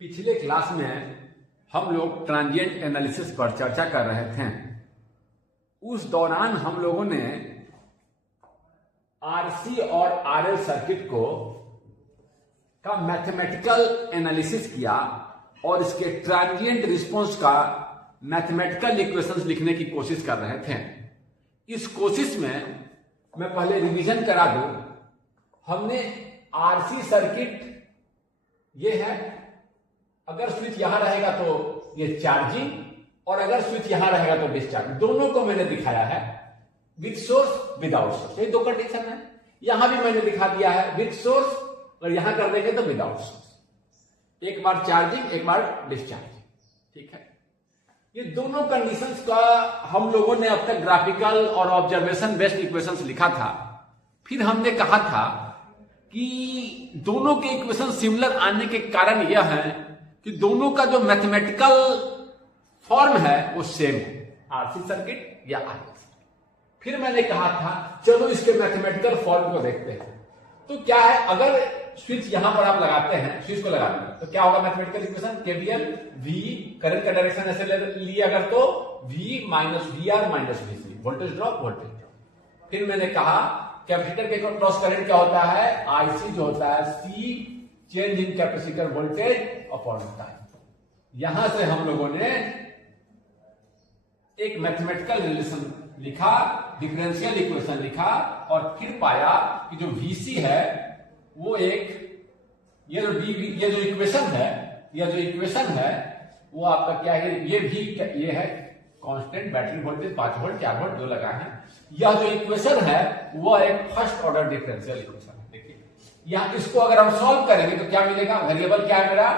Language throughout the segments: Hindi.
पिछले क्लास में हम लोग ट्रांजिएंट एनालिसिस पर चर्चा कर रहे थे। उस दौरान हम लोगों ने आरसी और आरएल सर्किट का मैथमेटिकल एनालिसिस किया और इसके ट्रांजिएंट रिस्पांस का मैथमेटिकल इक्वेशंस लिखने की कोशिश कर रहे थे। इस कोशिश में मैं पहले रिवीजन करा दूं। हमने आरसी सर्किट ये है, अगर स्विच यहां रहेगा तो ये चार्जिंग और अगर स्विच यहां रहेगा तो डिस्चार्ज, दोनों को मैंने दिखाया है विद सोर्स विदाउट सोर्स। ये दो कंडीशन है। यहां भी मैंने दिखा दिया है विद सोर्स और यहां कर देंगे तो विदाउट सोर्स। एक बार चार्जिंग एक बार डिस्चार्जिंग, ठीक है। ये दोनों कंडीशंस का हम लोगों ने अब तक ग्राफिकल और ऑब्जर्वेशन बेस्ड इक्वेशंस लिखा था। फिर हमने कहा था कि दोनों के इक्वेशन सिमिलर आने के कारण यह है कि दोनों का जो मैथमेटिकल फॉर्म है वो सेम है, आरसी सर्किट या आरएल सर्किट। फिर मैंने कहा था चलो इसके मैथमेटिकल फॉर्म को देखते हैं। तो क्या है, अगर स्विच यहां पर आप लगाते हैं, स्विच को लगा देंगे तो क्या होगा mathematical equation, KVL V, current का डायरेक्शन ऐसे लिए अगर तो V minus V R minus V C, voltage drop voltage drop. फिर मैंने कहा कैपेसिटर के क्रॉस करंट क्या होता है, आईसी जो होता है C change in capacitor voltage upon time. यहां से हम लोगों ने एक मैथमेटिकल रिलेशन लिखा, डिफरेंशियल इक्वेशन लिखा और फिर पाया कि जो वीसी है वो एक ये जो इक्वेशन है वो आपका क्या है, ये है constant battery voltage 5 volt 4 volt जो लगा है। यह जो इक्वेशन है वो एक फर्स्ट ऑर्डर डिफरेंशियल इक्वेशन है। देखिए यहां इसको अगर हम सॉल्व करेंगे तो क्या मिलेगा, वेरिएबल क्या है मेरा,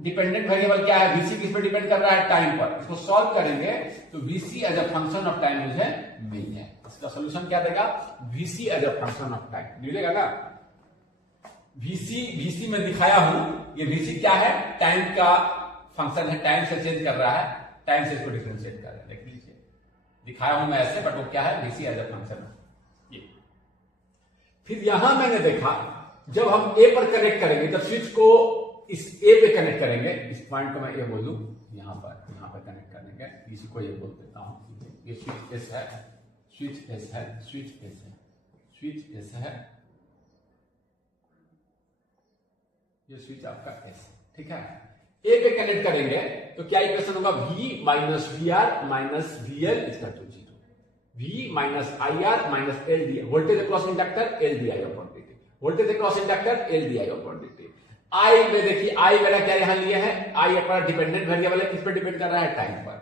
डिपेंडेंट वेरिएबल क्या है, वीसी किस पे डिपेंड कर रहा है, टाइम पर। इसको सॉल्व करेंगे तो VC as a function of time मुझे मिल जाए। इसका सॉल्यूशन क्या देगा, VC as a function of time मिलेगा ना। वीसी में दिखाया हूं, ये वीसी क्या है, टाइम का फंक्शन है, टाइम से चेंज कर रहा है, टाइम से इसको डिफरेंशिएट कर रहा है। देख लीजिए दिखाया हूं मैं ऐसे, बट वो क्या है, वीसी एज अ फंक्शन ये। फिर यहां मैंने देखा जब हम ए पर कनेक्ट करेंगे, जब स्विच को इस ए पे कनेक्ट करेंगे, इस पॉइंट को मैं ए बोल दूं, यहां पर कनेक्ट करेंगे, इसी को ये बोल देता हूं। ये स्विच एस है, स्विच एस है, स्विच एस है, स्विच एस है, ये स्विच आपका एस, ठीक है। ए पे कनेक्ट करेंगे तो क्या इक्वेशन होगा, V minus V R minus V L is equal to 0, V minus I R minus L D, voltage across inductor L D I upon D T, voltage across inductor L D I upon D T. I में देखिए आई मेरा क्या यहां लिया है, आई अपना डिपेंडेंट वेरिएबल है, किस पर डिपेंड कर रहा है, टाइम पर।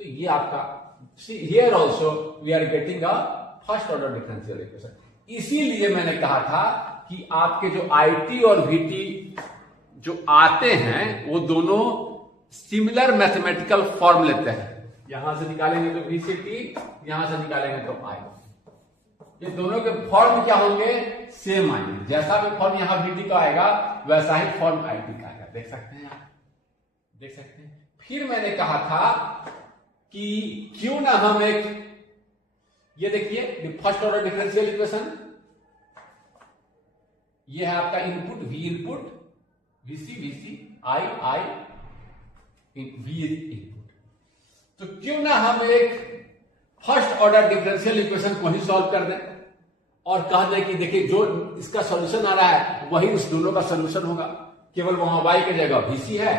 तो ये आपका here also we are getting a first order differential equation. इसीलिए मैंने कहा था कि आपके जो आईटी और वीटी जो आते हैं वो दोनों सिमिलर मैथमेटिकल फॉर्म लेते हैं। यहां से निकालेंगे तो वीसीटी, यहां से निकालेंगे तो आई। ये दोनों के फॉर्म क्या होंगे, सेम आएंगे। जैसा भी फॉर्म यहां वीटी का आएगा वैसा ही फॉर्म आईटी का आएगा। देख सकते हैं आप, देख सकते हैं। फिर मैंने कहा था कि क्यों ना हम एक, ये देखिए फर्स्ट ऑर्डर डिफरेंशियल इक्वेशन, ये है आपका input, we input, VC I we input. तो क्यों ना हम एक फर्स्ट ऑर्डर डिफरेंशियल इक्वेशन को ही सॉल्व कर दें और कह दें कि देखिए जो इसका सॉल्यूशन आ रहा है वही उस दोनों का सॉल्यूशन होगा। केवल वहां y की जगह वीसी है,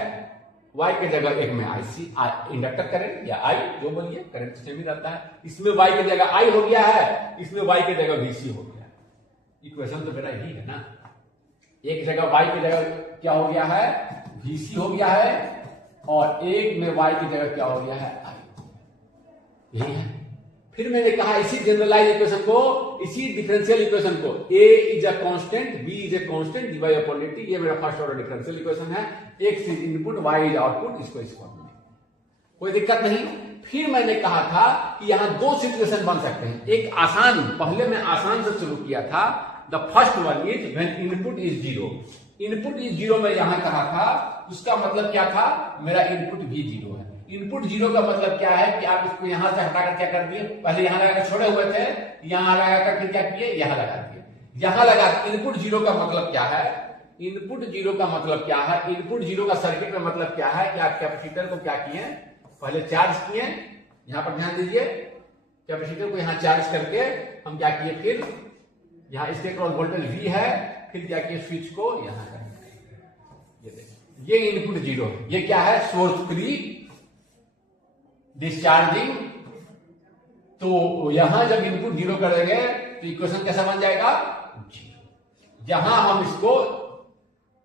y की जगह एक में आईसी इंडक्टर करंट या आई जो बोलिए, करंट सेम ही रहता है। इसमें y की जगह आई हो गया है, इसमें y की जगह वीसी हो गया है। इक्वेशन तो मेरा यही है ना, एक जगह y की जगह क्या हो गया है, वीसी हो गया है और एक में y की जगह क्या हो गया है, आई। यही है। फिर मैंने कहा इसी जनरलाइज इक्वेशन को, इसी डिफरेंशियल इक्वेशन को, a is a constant, b is a constant, dy upon dt, ये मेरा फर्स्ट ऑर्डर डिफरेंशियल इक्वेशन है। x is input, y is output, इसको इस फॉर्म में, कोई दिक्कत नहीं। फिर मैंने कहा था कि यहां दो सिचुएशन बन सकते हैं। एक आसान, पहले मैं आसान से शुरू किया था, the first one is when input is 0। Input is 0 में यहां कहा था, उसका मतलब क्या था, मेरा इनपुट भी 0 है। इनपुट 0 का मतलब क्या है कि आप इसको यहां से हटाकर क्या कर दिए, पहले यहां लगाकर छोड़े हुए थे, यहां लगाकर फिर क्या किए, यहां लगा दिए। यहां लगा, इनपुट 0 का मतलब क्या है, इनपुट जीरो का मतलब क्या है, इनपुट जीरो का सर्किट में मतलब क्या है कि आप कैपेसिटर को क्या किए, पहले चार्ज किए, यहां पर ध्यान दीजिए, कैपेसिटर को यहां चार्ज करके हम क्या किए, फिर यहां इसके क्रॉस वोल्टेज V है, फिर क्या किए, स्विच को यहां कर, ये देखिए, ये इनपुट जीरो है। ये क्या है, सोर्स फ्री डिस्चार्जिंग। तो यहां जब इनपुट जीरो करेंगे तो इक्वेशन कैसा बन जाएगा, जीरो। यहां हम इसको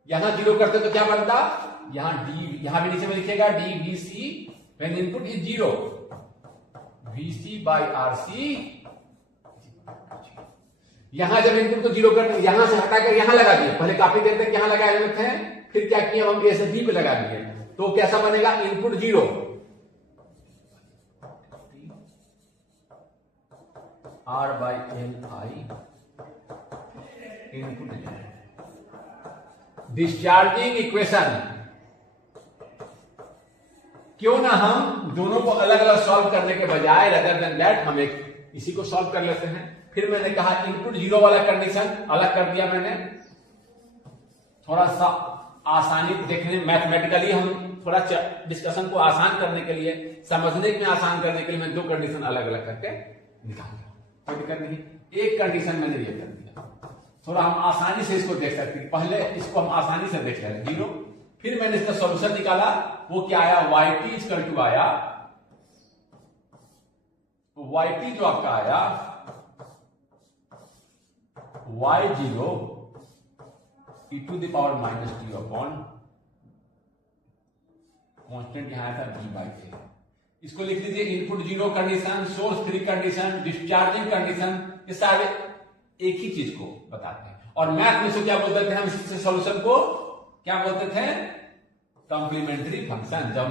यहां जीरो करते तो क्या बनता, यहां यहां भी नीचे में लिखेगा DVC when input is zero, VC by RC। यहां जब इनपुट को जीरो करते, यहां से हटाकर यहां लगा दिए, पहले काफी देर तक यहां लगाए हुए थे, फिर क्या किया, हम ऐसे B पे लगा दिए, तो कैसा बनेगा, input zero, R/Li input zero. Discharging equation, क्यों ना हम दोनों को अलग अलग सॉल्व करने के बजाय रदर देन दैट हम एक इसी को सॉल्व कर लेते हैं। फिर मैंने कहा इनपुट जीरो वाला कंडीशन अलग कर दिया मैंने, थोड़ा सा आसानी देखने, मैथमेटिकली हम थोड़ा डिस्कशन को आसान करने के लिए, समझने में आसान करने के लिए मैं दो कंडीशन अलग अलग करके निकाल दिया, कोई दिक्कत नहीं। एक कंडीशन मैंने ये कर दिया, थोड़ा हम आसानी से इसको देख सकते हैं, पहले इसको हम आसानी से देख लें जीरो, फिर मैंने इसका सॉल्यूशन निकाला, वो क्या आया, YT इक्वल टू आया, YT जो आपका आया Y0 e to the power minus T upon constant यहां था V/K। इसको लिख लीजिए input zero condition, source free condition, discharging condition, ये सारे एक ही चीज को बताते हैं। और मैथ में से क्या बोलते थे हम इससे सॉल्यूशन को, क्या बोलते थे, कॉम्प्लीमेंट्री फंक्शन। जब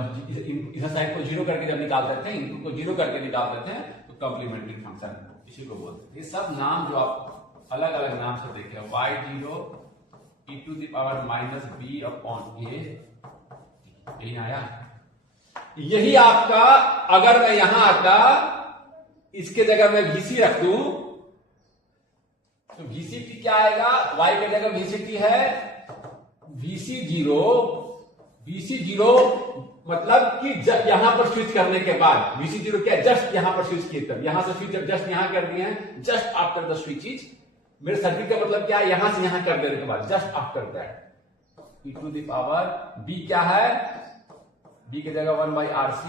इस साइड को जीरो करके जब निकालते थे, इनपुट को जीरो करके निकालते थे, तो कॉम्प्लीमेंट्री फंक्शन इसी को बोलते थे। ये सब नाम जो आप अलग अलग नाम से देखे, Y0 e to the power minus B अपॉन A, यही आया। यही आपका, अगर मैं यहां आता, इसके जगह मैं VC रख दूं, तो VCT क्या आएगा, Y के जगह VCT है VC0 मतलब कि जब यहां पर स्विच करने के बाद, VC0 क्या, जस्ट यहां पर स्विच किए, तब यहां से स्विच जब जस्ट यहां कर दिए हैं, just after the switch is, मेरे सर्किट का मतलब क्या है, यहां से यहां कर देने के बाद, just after that e to the power B क्या है, B के जगह 1/RC,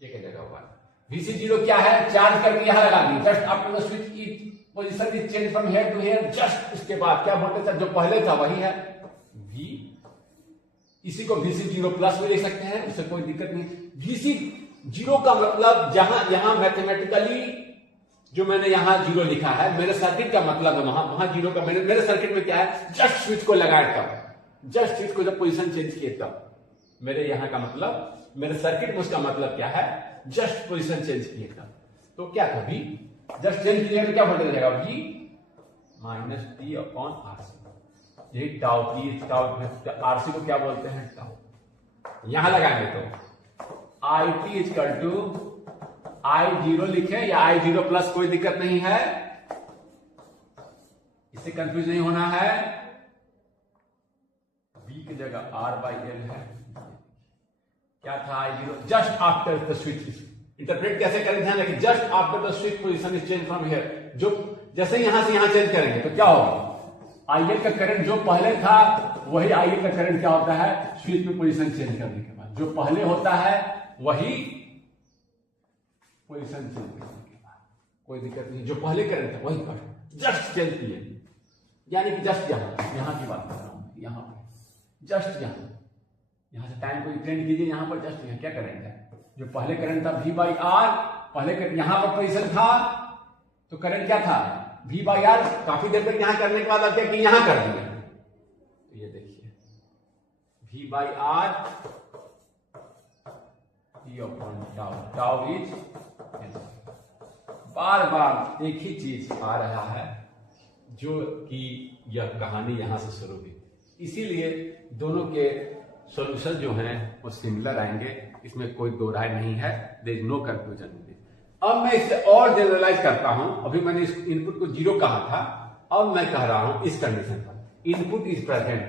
A के जगह 1। VC0 क्या है, चार्ज करके यहां लगा दिए, जस्ट आफ्टर द स्विच की position is change from here to here, just इसके बाद क्या वोल्टेज था, जो पहले था वही है V। इसी को VC0 प्लस भी ले सकते हैं, उससे कोई दिक्कत नहीं। VC0 का मतलब जहां यहां मैथमेटिकली जो मैंने यहां जीरो लिखा है, मेरे सर्किट का मतलब है वहां जीरो का, मेरे सर्किट में क्या है, जस्ट स्विच को लगाए तब, जस्ट स्विच को जब पोजीशन चेंज किए तब, मेरे यहां का मतलब, मेरे सर्किट में उसका मतलब क्या है, जस्ट पोजीशन चेंज किए तब। तो क्या था, V जस्ट चेंज किया तो क्या बोल जाएगा, V minus T upon RC, यही टाउ T, टाउ RC को क्या बोलते हैं, टाउ। यहां लगाएंगे तो IT इक्वल टू I0 लिखे या I0 प्लस, कोई दिक्कत नहीं है, इससे कंफ्यूज नहीं होना है। B की जगह R/L है, क्या था I0, just after the switch. Interpret कैसे करें, ध्यान रखिए, just after the switch position is change from here, जो जैसे यहां से यहां चेंज करेंगे तो क्या होगा, IL का करंट जो पहले था वही IL का करंट क्या होता है, स्विच में पोजीशन चेंज करने के बाद जो पहले होता है वही पोजीशन चेंज करने के बाद, कोई दिक्कत नहीं, जो पहले करंट था वही पर जस्ट चेंज किए, यानी कि जस्ट यहां की बात कर रहा हूं, यहां पर जस्ट यहां से टाइम को एक्सटेंड कीजिए, यहां पर जस्ट यहां क्या करेंगे, जो पहले करंट था V/R, पहले यहां पर पोजीशन था तो करंट क्या था V/R, काफी देर तक यहां करने के बाद अब क्या कि यहां कर दिया, तो ये देखिए V/R T upon tau is, बार बार एक ही चीज आ रहा है, जो कि यह कहानी यहां से शुरू हुई, इसीलिए दोनों के सॉल्यूशन जो हैं वो सिमिलर आएंगे, इसमें कोई दो राय नहीं है, देयर इज नो कंफ्यूजन। अब मैं इसे और जनरलाइज करता हूं, अभी मैंने इस इनपुट को जीरो कहा था, अब मैं कह रहा हूं इस कंडीशन पर, input is present,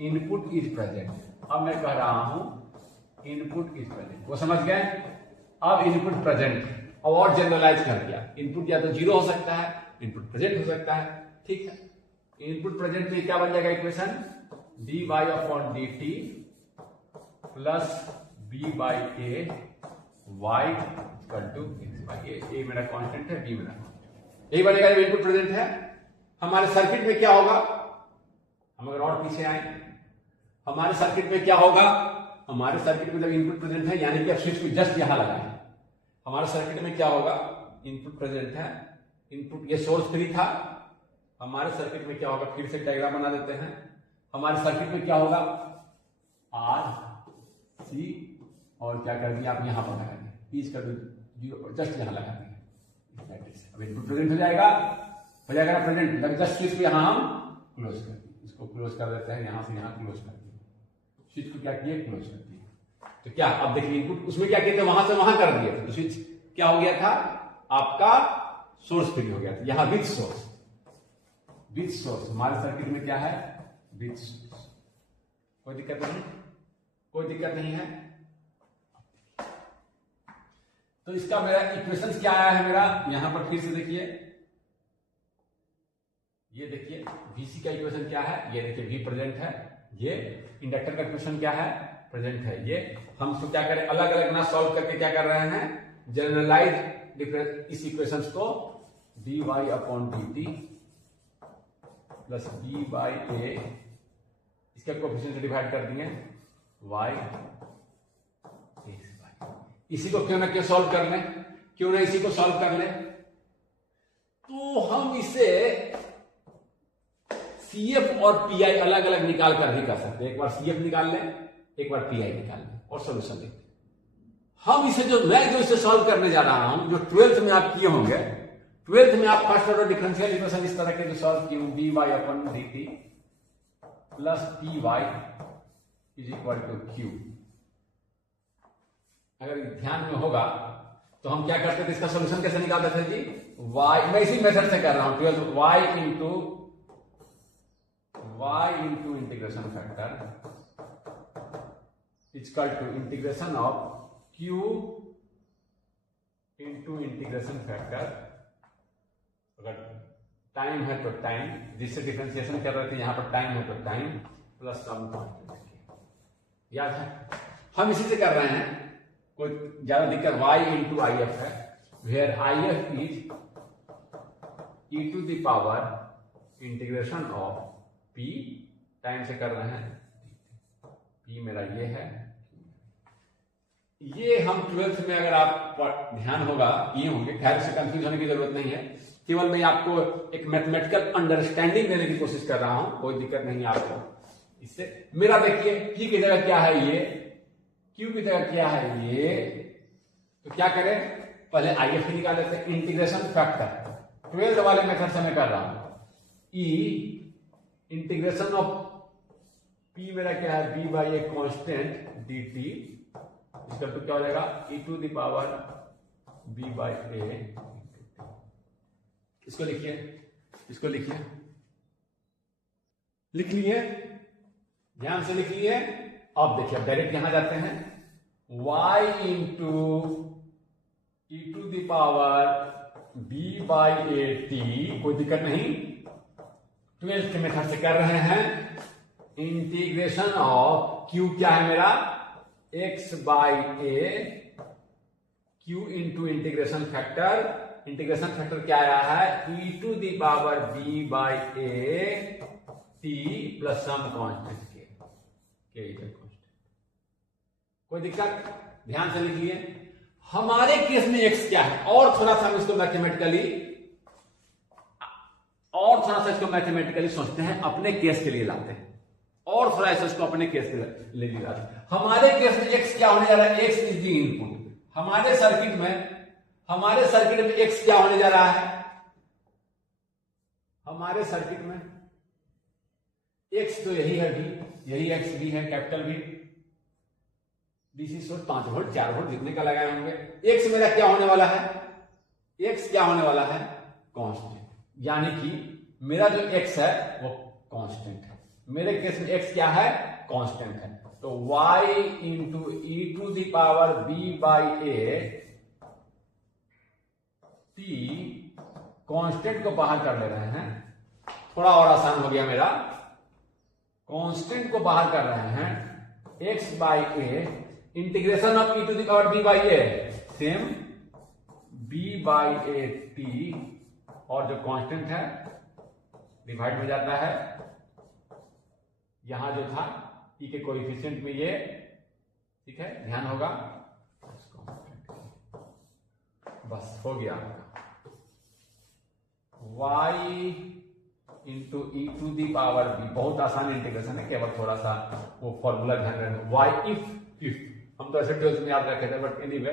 input is present. अब मैं कह रहा हूं इनपुट इज प्रेजेंट, वो समझ गए। अब इनपुट प्रेजेंट और जनरलाइज कर दिया। इनपुट या तो 0 हो सकता है, इनपुट प्रेजेंट हो सकता है, ठीक है। इनपुट प्रेजेंट में क्या बन जाएगा equation, dy upon dt plus b by A y equal to x by A मेरा कांस्टेंट है, b मेरा कांस्टेंट, यही बनेगा जब इनपुट प्रेजेंट है। हमारे सर्किट में क्या होगा, हम अगर और पीछे आए, हमारे सर्किट में क्या होगा, हमारे सर्किट में जब इनपुट प्रेजेंट है यानी कि अब स्विच को जस्ट यहां लगाए, हमारे सर्किट में क्या होगा, इनपुट प्रेजेंट है, इनपुट ये सोर्स 3 था, हमारे सर्किट में क्या होगा, फिर से डायग्राम बना देते हैं। हमारे सर्किट में क्या होगा, आर सी और क्या कर दिया आप यहां पर लगा दिया, पीस कर 0 पर जस्ट यहां लगा दिया। अब इनपुट प्रेजेंट हो जाएगा ना प्रेजेंट, जस्ट स्विच को यहां हम क्लोज कर दिए, इसको क्लोज कर देते हैं, यहां से यहां क्लोज कर दिए, स्विच को क्या किए, क्लोज कर दिए। तो क्या अब देखिए इनपुट उसमें क्या किए थे, वहां से वहां कर दिए, तो स्विच क्या हो गया था, आपका सोर्स फ्री हो गया था। यहां विथ सोर्स, विथ सोर्स हमारे सर्किट में क्या है, विथ सोर्स, कोई दिक्कत नहीं, कोई दिक्कत नहीं है। तो इसका मेरा इक्वेशन क्या आया है, मेरा यहां पर फिर से देखिए, ये देखिए VC का इक्वेशन क्या है, ये देखिए V प्रेजेंट है, ये इंडक्टर का इक्वेशन क्या है, प्रेजेंट है। ये हम इसको क्या करें, अलग अलग ना सॉल्व करके क्या कर रहे हैं, जनरलाइज डिफरेंस इस इक्वेशंस को dy upon dt plus b by A, इसके कोएफिशिएंट से डिवाइड कर दिए y x बाई, इसी को क्यों ना क्यों सॉल्व कर लें, क्यों ना इसी को सॉल्व कर लें। तो हम इसे CF और PI अलग अलग निकाल कर भी कर सकते हैं, एक बार CF निकाल लें, एक बार PI निकाल लें और सोल्यूशन देखते हैं। हम इसे मैं जो इसे सॉल्व करने जा रहा हूं, जो 12th में आप किए होंगे, 12th में आप फर्स्ट ऑर्डर डिफरेंशियल इक्वेशन इस तरह के जो सॉल्व किए, dy upon dt plus py is equal to q। अगर ध्यान में होगा तो हम क्या करते थे, इसका सोल्यूशन कैसे निकालते थे जी, y, मैं इसी मेथड से कर रहा हूं, 12 y into integration factor equal to integration of q into integration factor, अगर टाइम है तो टाइम, जिससे डिफरेंशिएशन कर रहे थे यहां पर टाइम है तो टाइम प्लस सम कांस्टेंट, याद है। हम इसी से कर रहे हैं, कोई ज्यादा दिक्कत, y इंटू आई एफ है, where I F is e to the power integration of p, time से कर रहे हैं, p मेरा ये है, ये हम 12th में अगर आप ध्यान होगा ये होंगे, खैर से कंफ्यूज होने की जरूरत नहीं है, केवल मैं आपको एक मैथमेटिकल अंडरस्टैंडिंग देने की कोशिश कर रहा हूं, कोई दिक्कत नहीं है आपको इससे। मेरा देखिए p की जगह क्या है ये, q की जगह क्या है ये, तो क्या करें, पहले IF निकाल लेते हैं, इंटीग्रेशन फैक्टर 12th वाले मेथड से मैं कर रहा हूं, e इंटीग्रेशन ऑफ p मेरा क्या है, b by A constant dt, इसका तो क्या हो जाएगा, e to the power b by A, इसको लिखिए, इसको लिखिए, लिख लिए, ध्यान से लिख लिए। अब देखिए डायरेक्ट यहां जाते हैं, y into e to the power b by A t, कोई दिक्कत नहीं, 12th के मेथड से कर रहे हैं, इंटीग्रेशन ऑफ q क्या है मेरा, x by a, q into integration factor, integration factor क्या आया है, e to the power b by A t plus some constant K equal constant, कोई दिक्कत, ध्यान से लिखिए। हमारे केस में x क्या है, और थोड़ा सा हम इसको मैथमेटिकली सोचते हैं, अपने केस के लिए लाते हैं, और थोड़ा सा इसको अपने केस के लिए लाते हैं। हमारे केस में x क्या होने जा रहा है, x इज द इनपुट। हमारे सर्किट में x क्या होने जा रहा है, हमारे सर्किट में x तो यही है v, यही x भी है, capital V, DC source 5 volt 4 volt जितने का लगाए होंगे। x मेरा क्या होने वाला है, x क्या होने वाला है, कांस्टेंट, यानी कि मेरा जो x है वो कांस्टेंट है, मेरे केस में x क्या है, कांस्टेंट है। तो y into e to the power b by a t, constant को बाहर कर ले रहे हैं, थोड़ा और आसान हो गया मेरा, कांस्टेंट को बाहर कर रहे हैं, x by a integration of e to the power b by a, same b by A t, और जो कांस्टेंट है डिवाइड हो जाता है, यहां जो था e के कोएफिशिएंट में ये, ठीक है, ध्यान होगा, बस हो गया आपका y into e to the power b। बहुत आसान इंटीग्रेशन है, केवल थोड़ा सा वो फॉर्मूला ध्यान रखना, y इफ हम तो ऐसे ट्वेल्थ में याद रखे थे, बट एनीवे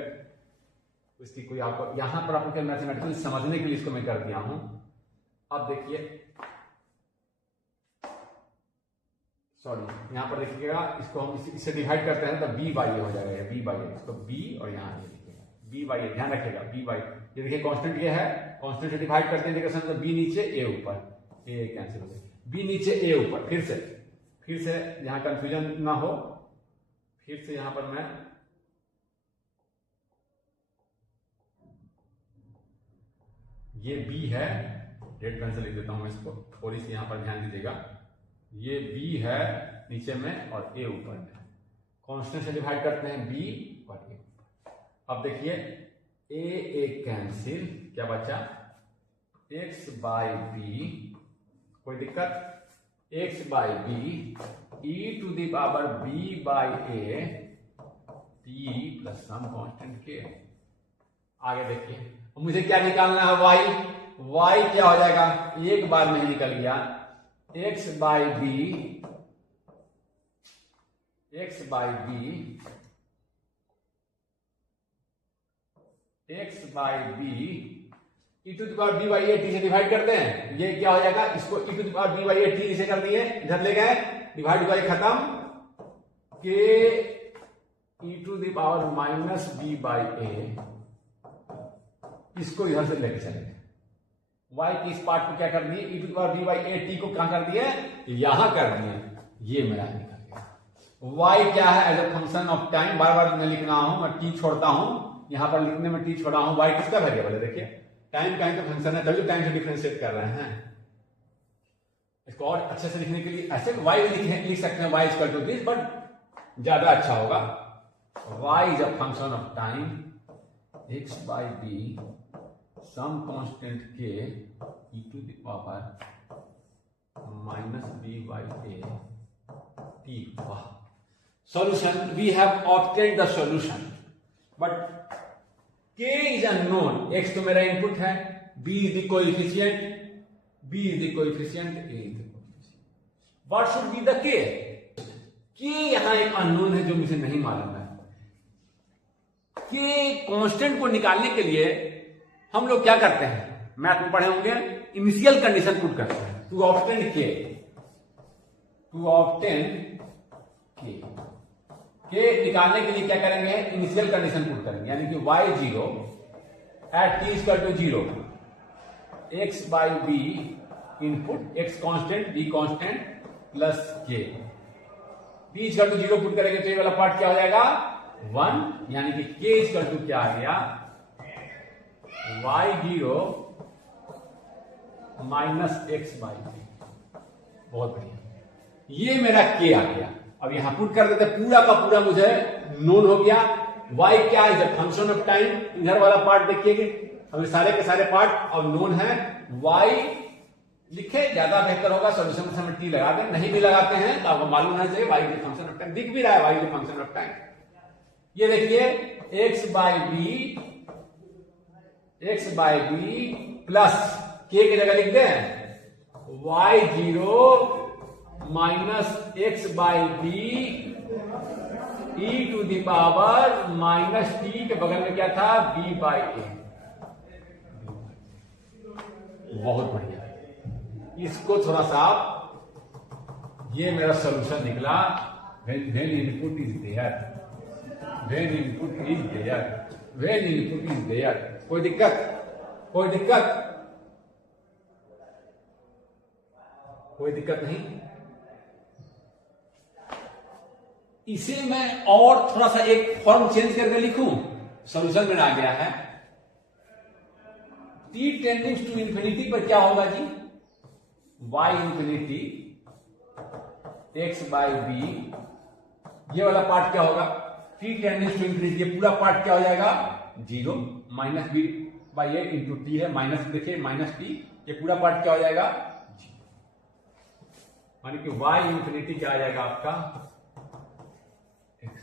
इसकी कोई आपको यहां पर आपको मैथमेटिकली समझने के लिए इसको मैं कर दिया हूं। अब देखिए, सॉरी यहां पर देखिएगा, इसको हम इससे डिवाइड करते हैं तो b बाई ए हो जाएगा, b बाई ए, इसको b और यहां ये लिखिएगा b बाई ए, ध्यान रखिएगा b बाई, ये देखिए कांस्टेंट ये है, कांस्टेंट से डिवाइड करते हैं इंटीग्रेशन, तो b नीचे a ऊपर, a कैंसिल हो गया, b नीचे a ऊपर, फिर से यहां कंफ्यूजन ना हो, फिर से यहां पर मैं ये b है, रेड पेन से लिख देता हूं इसको, थोड़ी सी यहां पर ध्यान दीजिएगा, ये b है नीचे में और a ऊपर में, कांस्टेंट से डिवाइड करते हैं b और a ऊपर। अब देखिए a कैंसिल, क्या बचा, x बाई b, कोई दिक्कत, x by b E to the power b by a t plus some constant के। आगे देखिए, मुझे क्या निकालना है, y क्या हो जाएगा, एक बार में ही निकल गया, x by b x by b E to the power b by A T से डिवाइड करते हैं, ये क्या हो जाएगा, इसको E to the power b by A T से कर दिए, इधर ले गए, डिवाइड बाई खत्म, K E to the power minus b by A, इसको इधर से लेके चले गए, y की इस पार्ट को क्या कर दिए, E to the power b by A T को कहां कर दिए, यहां कर दिए, ये मेरा निकल गया। y क्या है, as a function of time, बार बार मैं लिख रहा हूं, मैं t छोड़ता हूं, यहां पर लिखने में t छोड़ा हूं, y किसका वेरिएबल है, देखिए टाइम का तो फंक्शन है, तभी तो टाइम से डिफरेंशिएट कर रहे हैं। इसको और अच्छे से लिखने के लिए ऐसे y लिख सकते हैं, y equal to this, but ज्यादा अच्छा होगा, y is a function of time, x by b some constant K E to the power minus b by A T. वाह, solution, we have obtained the solution, but k is unknown, x तो मेरा इनपुट है, b is the coefficient, b is the coefficient, a is the coefficient, what should be the k? k यहां एक अननोन है जो मुझे नहीं मालूम है। k कांस्टेंट को निकालने के लिए हम लोग क्या करते हैं, मैथ में पढ़े होंगे, इनिशियल कंडीशन पुट करते हैं, टू ऑब्टेन k, के निकालने के लिए क्या करेंगे, इनिशियल कंडीशन पुट करेंगे, यानी कि y0 at t equal to 0, x by b input, x constant b constant plus k, t equal to 0 put करेंगे तो ये वाला पार्ट क्या हो जाएगा, 1, यानी कि k इक्वल टू क्या आ गया, y0 minus x by b। बहुत बढ़िया, ये मेरा k आ गया। अब यहां पुट कर देते, पूरा का पूरा मुझे नोन हो गया, y क्या is a function of time, इधर वाला पार्ट देखिए, हमें सारे के सारे पार्ट और नोन है, y लिखे ज्यादा बेहतर होगा, सॉल्यूशन में हम t लगा दें, नहीं भी लगाते हैं तो आपको मालूम होना चाहिए y is a function of time, दिख भी रहा है y is a function of time. ये देखिए x by b plus k की जगह लिख दें y0 minus x by b E to the power minus T के बगल में क्या था, b बाई ए। बहुत बढ़िया, इसको थोड़ा सा, ये मेरा सॉल्यूशन निकला, when input is there, when input is there, when input is there, कोई दिक्कत, कोई दिक्कत, कोई दिक्कत नहीं। इसे मैं और थोड़ा सा एक फॉर्म चेंज करके लिखूं, सॉल्यूशन में आ गया है। t टेंडिंग टू इंफिनिटी पर क्या होगा जी, y infinity x by B, ये वाला पार्ट क्या होगा, t टेंडिंग टू इंफिनिटी, ये पूरा पार्ट क्या हो जाएगा 0 minus B by A into T है, माइनस देखिए माइनस टी, ये पूरा पार्ट क्या हो जाएगा 0, मानी कि y इंफिनिटी क्या आ जाएगा आपका x।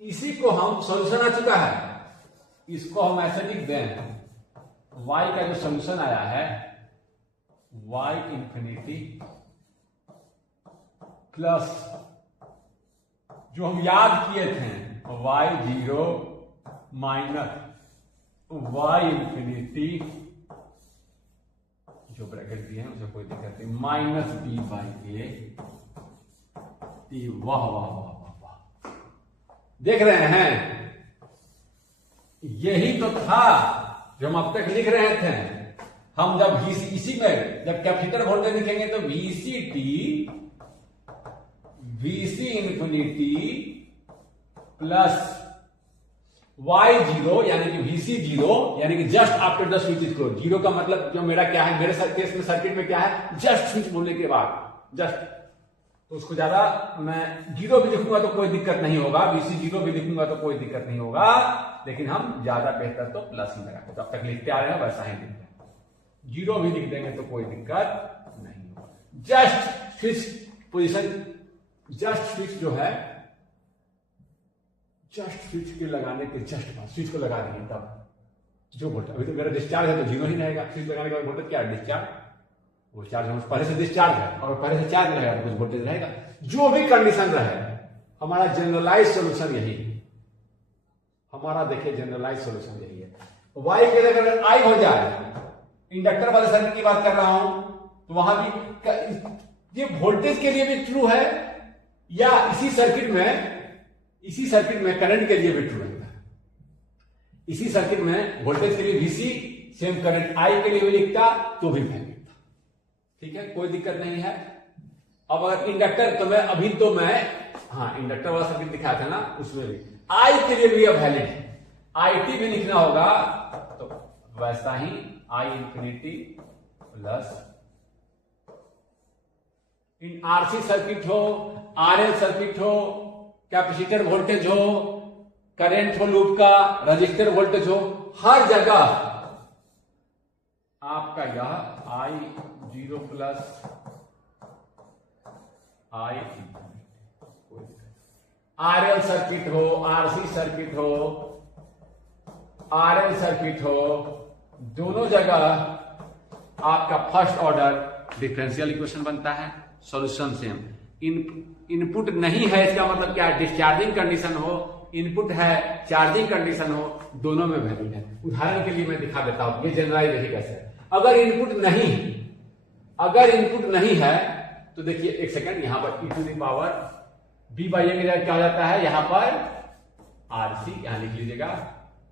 इसी को हम सॉल्यूशन आ चुका है, इसको हम ऐसे लिख दें, y का जो सॉल्यूशन आया है y इंफिनिटी प्लस जो हम याद किए थे y0 माइनस y इंफिनिटी, जो ब्रैकेट दिए हैं उसे कोई दिक्कत नहीं, minus B by A T. वाह वाह वाह वाह वाह, देख रहे हैं, यही तो था जो हम अब तक लिख रहे थे। हम जब इसी में जब कैपेसिटर वोल्टेज लिखेंगे तो VC T VC infinity plus y0 यानी कि वीसी 0 यानी कि just after the switch is close. 0 का मतलब जो मेरा क्या है, मेरे केस में सर्किट में क्या है, जस्ट स्विच बोलने के बाद जस्ट, तो उसको ज्यादा मैं 0 भी लिखूंगा तो कोई दिक्कत नहीं होगा, वीसी 0 भी लिखूंगा तो कोई दिक्कत नहीं होगा, लेकिन हम ज्यादा बेहतर तो प्लस ही लगाते, जब तक लिखते आ रहे हैं वैसा ही लिखते हैं। 0 भी लिख देंगे तो कोई दिक्कत नहीं होगा। Just switch position, just switch जो है, जस्ट स्विच के लगाने के जस्ट बाद स्विच को लगा देंगे तब जो वोल्टेज, अभी तो मेरा डिस्चार्ज है तो 0 ही रहेगा, स्विच लगाने के बाद वोल्टेज क्या है, डिस्चार्ज, वो चार्ज हम पहले से डिस्चार्ज है और पहले से चार्ज रहेगा तो कुछ वोल्टेज रहेगा। जो भी कंडीशन रहे, हमारा जनरलाइज सॉल्यूशन यही है, हमारा देखिए जनरलाइज सॉल्यूशन यही है। y के अगर i हो जाए, इंडक्टर वाले सर्किट की बात कर रहा हूं, तो वहां भी ये वोल्टेज के लिए भी ट्रू है या इसी सर्किट में करंट के लिए भी ट्रू रहता है। इसी सर्किट में वोल्टेज के लिए वीसी सेम करंट i के लिए भी लिखता तो भी वैलिड था, ठीक है, कोई दिक्कत नहीं है। अब अगर इंडक्टर, तो मैं अभी तो मैं इंडक्टर वाला सर्किट दिखाया था ना, उसमें भी I के लिए भी अब वैलिड है, IT भी लिखना होगा तो वैसा ही I infinity plus in RC circuit हो, RL सर्किट हो, कैपेसिटर वोल्टेज हो, करंट हो लूप का, रजिस्टर वोल्टेज हो, हर जगह आपका यह I0 plus I RL circuit हो, RC सर्किट हो, RL सर्किट हो, दोनों जगह आपका फर्स्ट ऑर्डर डिफरेंशियल इक्वेशन बनता है, सॉल्यूशन सेम। इनपुट नहीं है इसका मतलब क्या है, डिस्चार्जिंग कंडीशन हो, इनपुट है चार्जिंग कंडीशन हो, दोनों में वैलिड है। उदाहरण के लिए मैं दिखा देता हूं, ये जनरलाइज यही कैसे। अगर इनपुट नहीं है तो देखिए एक सेकंड, यहां पर e to the power b by A की जगह क्या हो जाता है, यहां पर RC, यहां लिख लीजिएगा,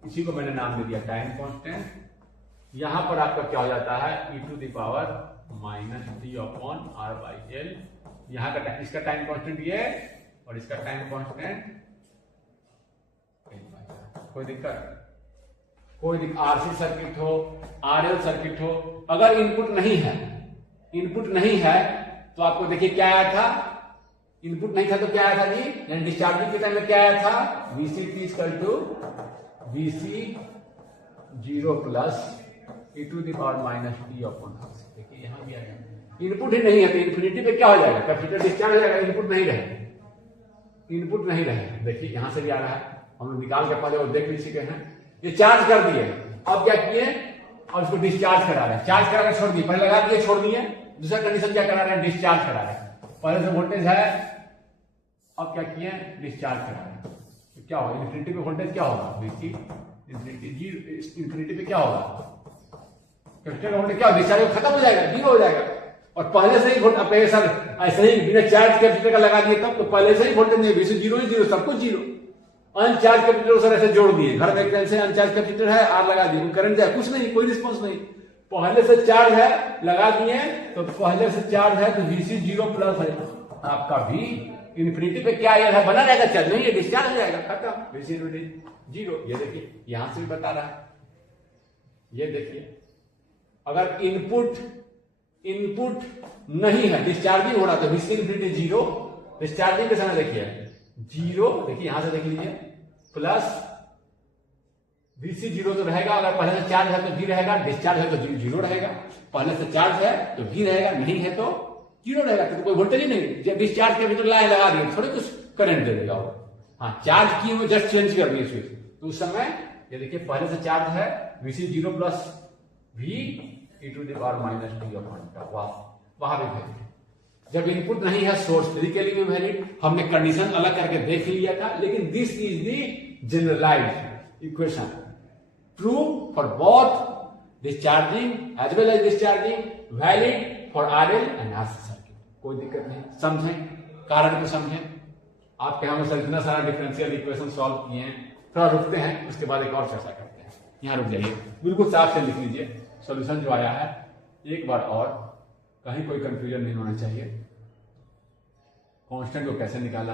इसी को मैंने नाम दे दिया टाइम कांस्टेंट। यहां पर आपका क्या हो जाता है, e to the power minus T upon R by L. यहां का इसका टाइम कांस्टेंट ये और इसका टाइम कांस्टेंट, कोई दिक्कत RC सर्किट हो, RL सर्किट हो, अगर इनपुट नहीं है तो आपको देखिए क्या आया था, इनपुट नहीं था तो क्या आया था जी, डिस्चार्जिंग के टाइम में क्या आया था, VC equal to VC 0 plus e to the power minus T upon RC। देखिए यहां भी आया, इनपुट ही नहीं है तो इन्फिनिटी पे क्या हो जाएगा, कैपेसिटर डिस्चार्ज हो जाएगा, इनपुट नहीं रहे। देखिए यहां से भी आ रहा है, हम लोग निकाल के पहले और देख भी चुके हैं। ये चार्ज कर दिए, अब क्या किए, और इसको डिस्चार्ज करा रहे हैं, चार्ज करा के छोड़ दिए, पहले लगा दिए छोड़ दिए, दूसरा कंडीशन क्या करा रहे हैं, डिस्चार्ज करा रहे हैं। पहले से वोल्टेज है, अब क्या किए, डिस्चार्ज करा रहे हैं, तो क्या होगा, इन्फिनिटी पे वोल्टेज क्या होगा, VC इन्फिनिटी पे क्या होगा, कैपेसिटर वोल्टेज क्या होगा, डिस्चार्ज खत्म हो जाएगा, 0 हो जाएगा। और पहले से ही प्रेशर ऐसे ही बिना चार्ज कैपेसिटर का लगा दिए तब तो पहले से ही वोल्टेज नहीं, VC 0 ही 0, सब कुछ 0। अनचार्ज कैपेसिटर सर ऐसे जोड़ दिए, घर में एक से अनचार्ज कैपेसिटर है, आर लगा दिए, करंट जाए, कुछ नहीं, कोई रिस्पॉन्स नहीं। पहले से चार्ज है लगा दिए, तो पहले से चार्ज है तो VC 0 प्लस है आपका V इन्फिनिटी पे क्या है बना रहेगा, चल नहीं ये डिस्चार्ज हो जाएगा, खत्म VC इन्फिनिटी 0। ये देखिए यहां से भी बता रहा है, ये देखिए अगर इनपुट नहीं है डिस्चार्जिंग हो रहा तो VC इन्फिनिटी 0, डिस्चार्जिंग के समय देखिए 0, देखिए यहां से देख लीजिए प्लस VC 0 तो रहेगा, अगर पहले से चार्ज है तो V रहेगा, डिस्चार्ज है तो 0 रहेगा, पहले से चार्ज है तो V रहेगा, नहीं है तो 0 रहेगा, तो कोई वोल्टेज ही नहीं। जब डिस्चार्ज के भीतर लाइन लगा दिए थोड़े कुछ करंट दे देगा वो, हाँ चार्ज किए हुए जस्ट चेंज कर दिए स्विच, तो उस समय ये देखिए पहले से चार्ज है VC 0 plus V e to the power minus t upon tau, वहां भी वैलिड। जब इनपुट नहीं है सोर्स थ्री के लिए भी वैलिड, हमने कंडीशन अलग करके देख लिया था, लेकिन this is the generalized equation true for both discharging as well as discharging, valid for RL and RC circuit. कोई दिक्कत नहीं, समझें कारण को समझें। आपके हमने सर इतना सारा डिफरेंशियल इक्वेशन सॉल्व किए हैं, थोड़ा रुकते हैं उसके बाद एक और चर्चा करते हैं। यहां रुक जाइए, बिल्कुल साफ से लिख लीजिए सॉल्यूशन जो आया है एक बार, और कहीं कोई कंफ्यूजन नहीं होना चाहिए। कांस्टेंट को कैसे निकाला,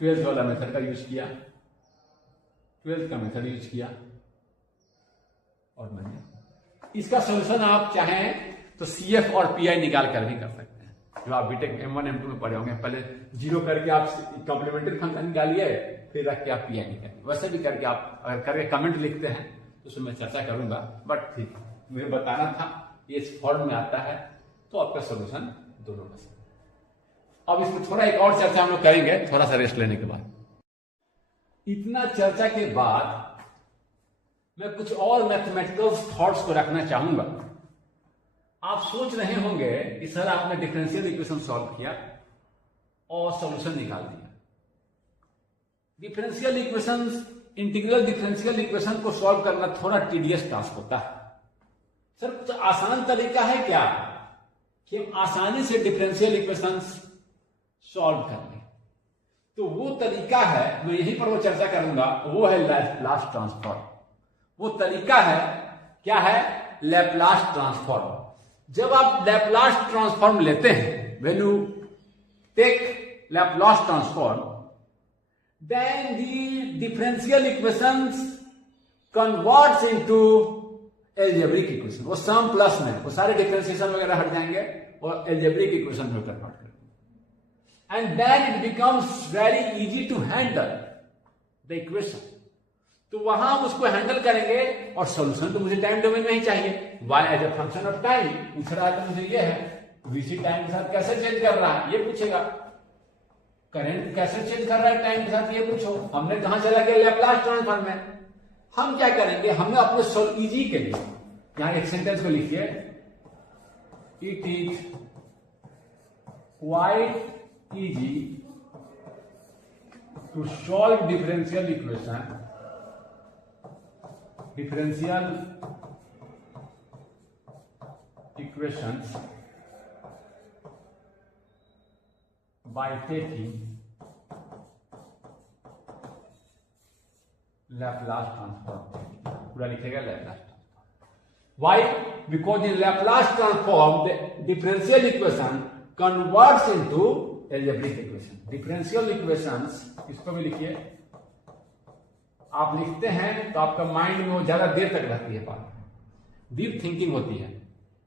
12th वाला मेथड का यूज किया, 12th का मेथड यूज किया, और मैंने इसका सॉल्यूशन आप चाहें तो CF और PI निकाल कर भी कर सकते हैं, जो आप बीटेक M1 M2 में पढ़े होंगे। पहले 0 करके आप कॉम्प्लीमेंट्री फंक्शन निकालिए, फिर रख के आप PI निकालिए, वैसे भी करके आप अगर करके कमेंट लिखते हैं तो उसमें मैं चर्चा करूंगा, बट ठीक मुझे बताना था ये इस फॉर्म में आता है तो आपका सोल्यूशन दोनों का सही। अब इसमें थोड़ा एक और चर्चा हम लोग करेंगे थोड़ा सा रेस्ट लेने के बाद। इतना चर्चा के बाद मैं कुछ और मैथमेटिकल थॉट्स को रखना चाहूंगा। आप सोच रहे होंगे कि सर आपने डिफरेंशियल इक्वेशन सॉल्व किया और सॉल्यूशन निकाल दिया। Differential equations, integral differential equation को सॉल्व करना थोड़ा टीडियस टास्क होता है। सर कुछ आसान तरीका है क्या कि हम आसानी से डिफरेंशियल इक्वेशंस सॉल्व कर लें? तो वो तरीका है, मैं यहीं पर वो चर्चा करूंगा, वो है लैप्लास ट्रांसफॉर्म। वो तरीका है क्या है? Laplace transform. जब आप लैप्लास ट्रांसफॉर्म लेते हैं, when you take Laplace transform, then the differential equations converts into algebraic equation। वो सम प्लस में वो सारे डिफरेंशिएशन वगैरह हट जाएंगे और algebraic equation में कन्वर्ट कर देंगे, and then it becomes very easy to handle the equation। तो वहां हम उसको हैंडल करेंगे और सॉल्यूशन तो मुझे टाइम डोमेन में ही चाहिए। y as a function of time पूछ रहा है तो मुझे ये है VC टाइम के साथ कैसे चेंज कर रहा है ये पूछेगा, करंट कैसे चेंज कर रहा है टाइम के साथ ये पूछो। हमने कहां चला गया? लैप्लास ट्रांसफॉर्म में। हम क्या करेंगे, हमने अपने इजी के लिए यहां एक सेंटेंस को लिखिए, it is quite easy to solve differential equation by taking Laplace transform। पूरा लिखेगा Laplace transform। Why? Because in Laplace transform the differential equation converts into algebraic equation। differential equations इसको भी लिखिए, आप लिखते हैं तो आपका माइंड में वो ज्यादा देर तक रहती है, बात डीप थिंकिंग होती है।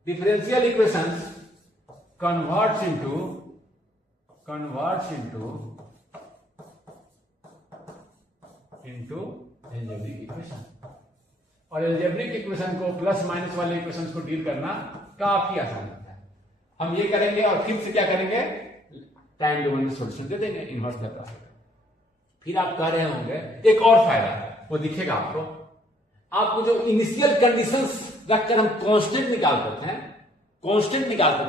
Differential equations converts into algebraic equation, और एल्जेब्रिक इक्वेशन को प्लस माइनस वाले इक्वेशन को डील करना काफी आसान होता है। हम ये करेंगे और फिर से क्या करेंगे, टाइम डोमेन में सॉल्यूशन दे देंगे इनवर्स लैप्लास। फिर आप कह रहे होंगे एक और फायदा वो दिखेगा आपको जो इनिशियल कंडीशंस रखकर हम कांस्टेंट निकालते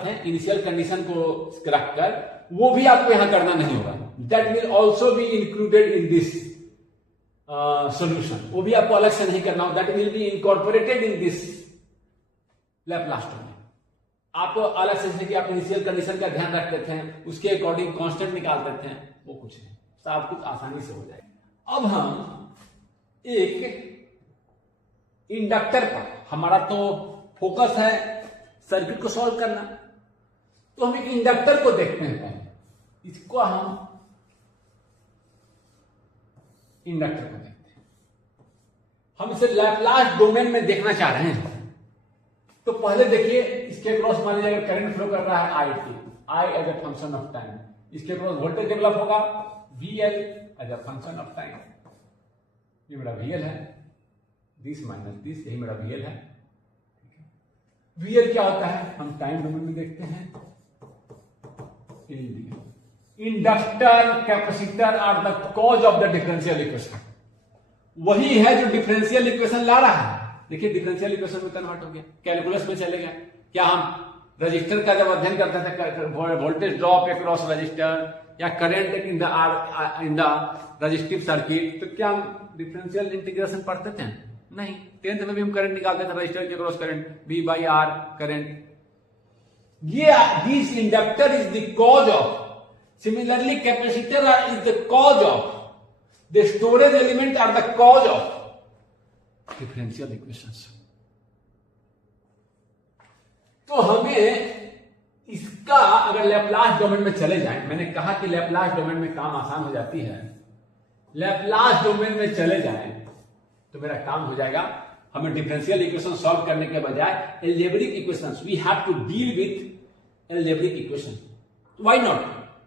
थे इनिशियल कंडीशन को रखकर, वो भी आपको यहां करना नहीं होगा। That will also be included in this solution. वो भी आपको अलग से नहीं करना होगा, that will be incorporated in this Laplace transform. आप अलग से कि आप इनिशियल कंडीशन का ध्यान रखते थे, उसके अकॉर्डिंग कांस्टेंट निकालते थे, वो कुछ नहीं, सब कुछ आसानी से हो जाएगा। अब हम एक इंडक्टर पर हमारा तो फोकस है सर्किट को सॉल्व करना, तो हम एक इंडक्टर को देखते हैं पहले। इसको हम इंडक्टर को देखते हैं, हम इसे लैप्लास डोमेन में देखना चाह रहे हैं। तो पहले देखिए इसके क्रॉस मान लीजिए अगर करंट फ्लो कर रहा है I T, I as a function of time, इसके क्रॉस वोल्टेज डेवलप होगा V L as a function of time. ये मेरा वी एल है, दिस माइनस दिस, यही मेरा वी एल है। वी एल क्या होता है हम टाइम डोमेन में देखते हैं, inductor capacitor are the cause of the differential equation. वही है जो डिफरेंशियल इक्वेशन ला रहा है। देखिए डिफरेंशियल इक्वेशन में कन्वर्ट हो गया, कैलकुलस में चले गया। क्या हम रजिस्टर का जब अध्ययन करते थे, वोल्टेज ड्रॉप अक्रॉस रजिस्टर या current in the resistive circuit, तो क्या हम डिफरेंशियल इंटीग्रेशन पढ़ते थे? नहीं। 10th में भी हम करंट निकालते थे, रजिस्टर के cross current V by R current. ये this inductor is the cause of, similarly capacitor is the cause of, the storage element are the cause of differential equations. तो हमें इसका अगर लैप्लास डोमेन में चले जाएं, मैंने कहा कि लैप्लास डोमेन में काम आसान हो जाती है, लैप्लास डोमेन में चले जाएं तो मेरा काम हो जाएगा। हमें डिफरेंशियल इक्वेशन सॉल्व करने के बजाय algebraic equations, we have to deal with algebraic equation. Why not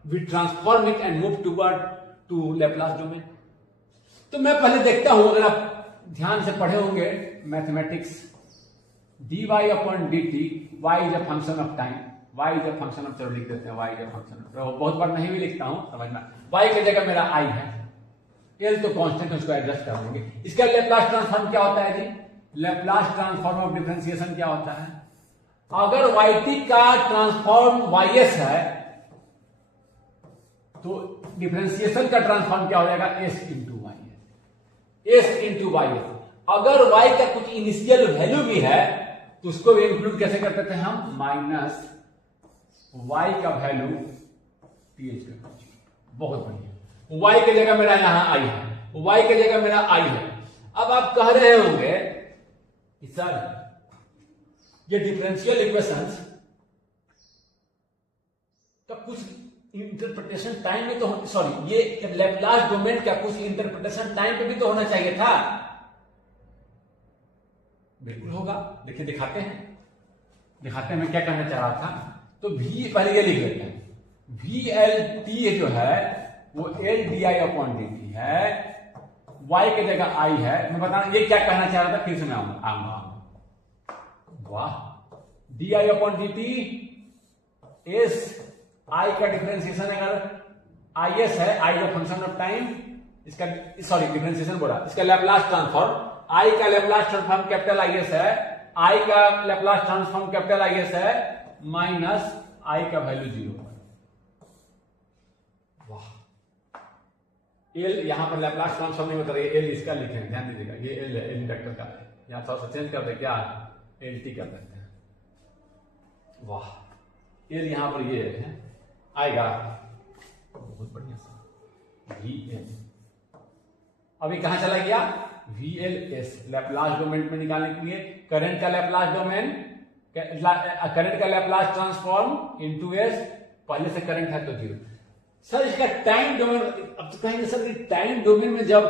we transform it and move toward to Laplace domain. तो मैं पहले देखता हूं, अगर आप ध्यान से पढ़े होंगे mathematics, dy upon dt, y is a function of time, y is a function of, चलो लिख देते हैं y is a function of, बहुत बार नहीं भी लिखता हूं, समझना। y की जगह मेरा i है, l तो कांस्टेंट, उसको एडजस्ट कर देंगे। इसका लैप्लास ट्रांसफॉर्म क्या होता है जी? लैप्लास ट्रांसफॉर्म ऑफ डिफरेंशिएशन क्या होता है? अगर yt का ट्रांसफॉर्म ys है तो डिफरेंशिएशन का ट्रांसफॉर्म क्या हो जाएगा? s into Y, s into Y. अगर y का कुछ इनिशियल वैल्यू भी है तो उसको भी इंक्लूड कैसे करते थे हम? माइनस y का वैल्यू th का। बहुत बढ़िया। y की जगह मेरा यहां i है, y की जगह मेरा i है। अब आप कह रहे होंगे कि सर ये डिफरेंशियल इक्वेशंस का कुछ इंटरप्रिटेशन टाइम में तो, सॉरी ये लैप्लास डोमेन का कुछ इंटरप्रिटेशन टाइम पे भी तो होना चाहिए था। बिल्कुल होगा, देखिए दिखाते हैं मैं क्या कहना चाह रहा था। तो v पहले ये लिख लेते हैं, VLT जो है वो LDI अपॉन dt है, y की जगह i है। मैं बता ये क्या कहना चाह रहा था, फिर से मैं आऊंगा। वाह, D I upon D T, S I का डिफरेंशिएशन अगर आई एस है, आई का फंक्शन ऑफ टाइम, इसका सॉरी डिफरेंशिएशन बोला, इसका लैप्लास ट्रांसफॉर्म, आई का Laplace transform capital I S है, आई का Laplace transform capital I S है, माइनस आई का वैल्यू 0। वाह, एल यहां पर लैप्लास ट्रांसफॉर्म नहीं होता है, एल इसका लिखे, ध्यान दीजिएगा, ये एल है, एल इंडक्टर का, यहां थोड़ा सा चेंज कर दे, क्या एल टी कर देते हैं। वाह, एल यहां पर ये है आएगा, बहुत बढ़िया सा वी एल। अभी कहां चला गया? V L S, Laplace domain में निकालने के लिए करंट का लैप्लास डोमेन, करंट का लैप्लास ट्रांसफॉर्म इनटू एस, पहले से करंट है तो 0। सर इसका टाइम डोमेन, अब तो कहेंगे सर टाइम डोमेन में जब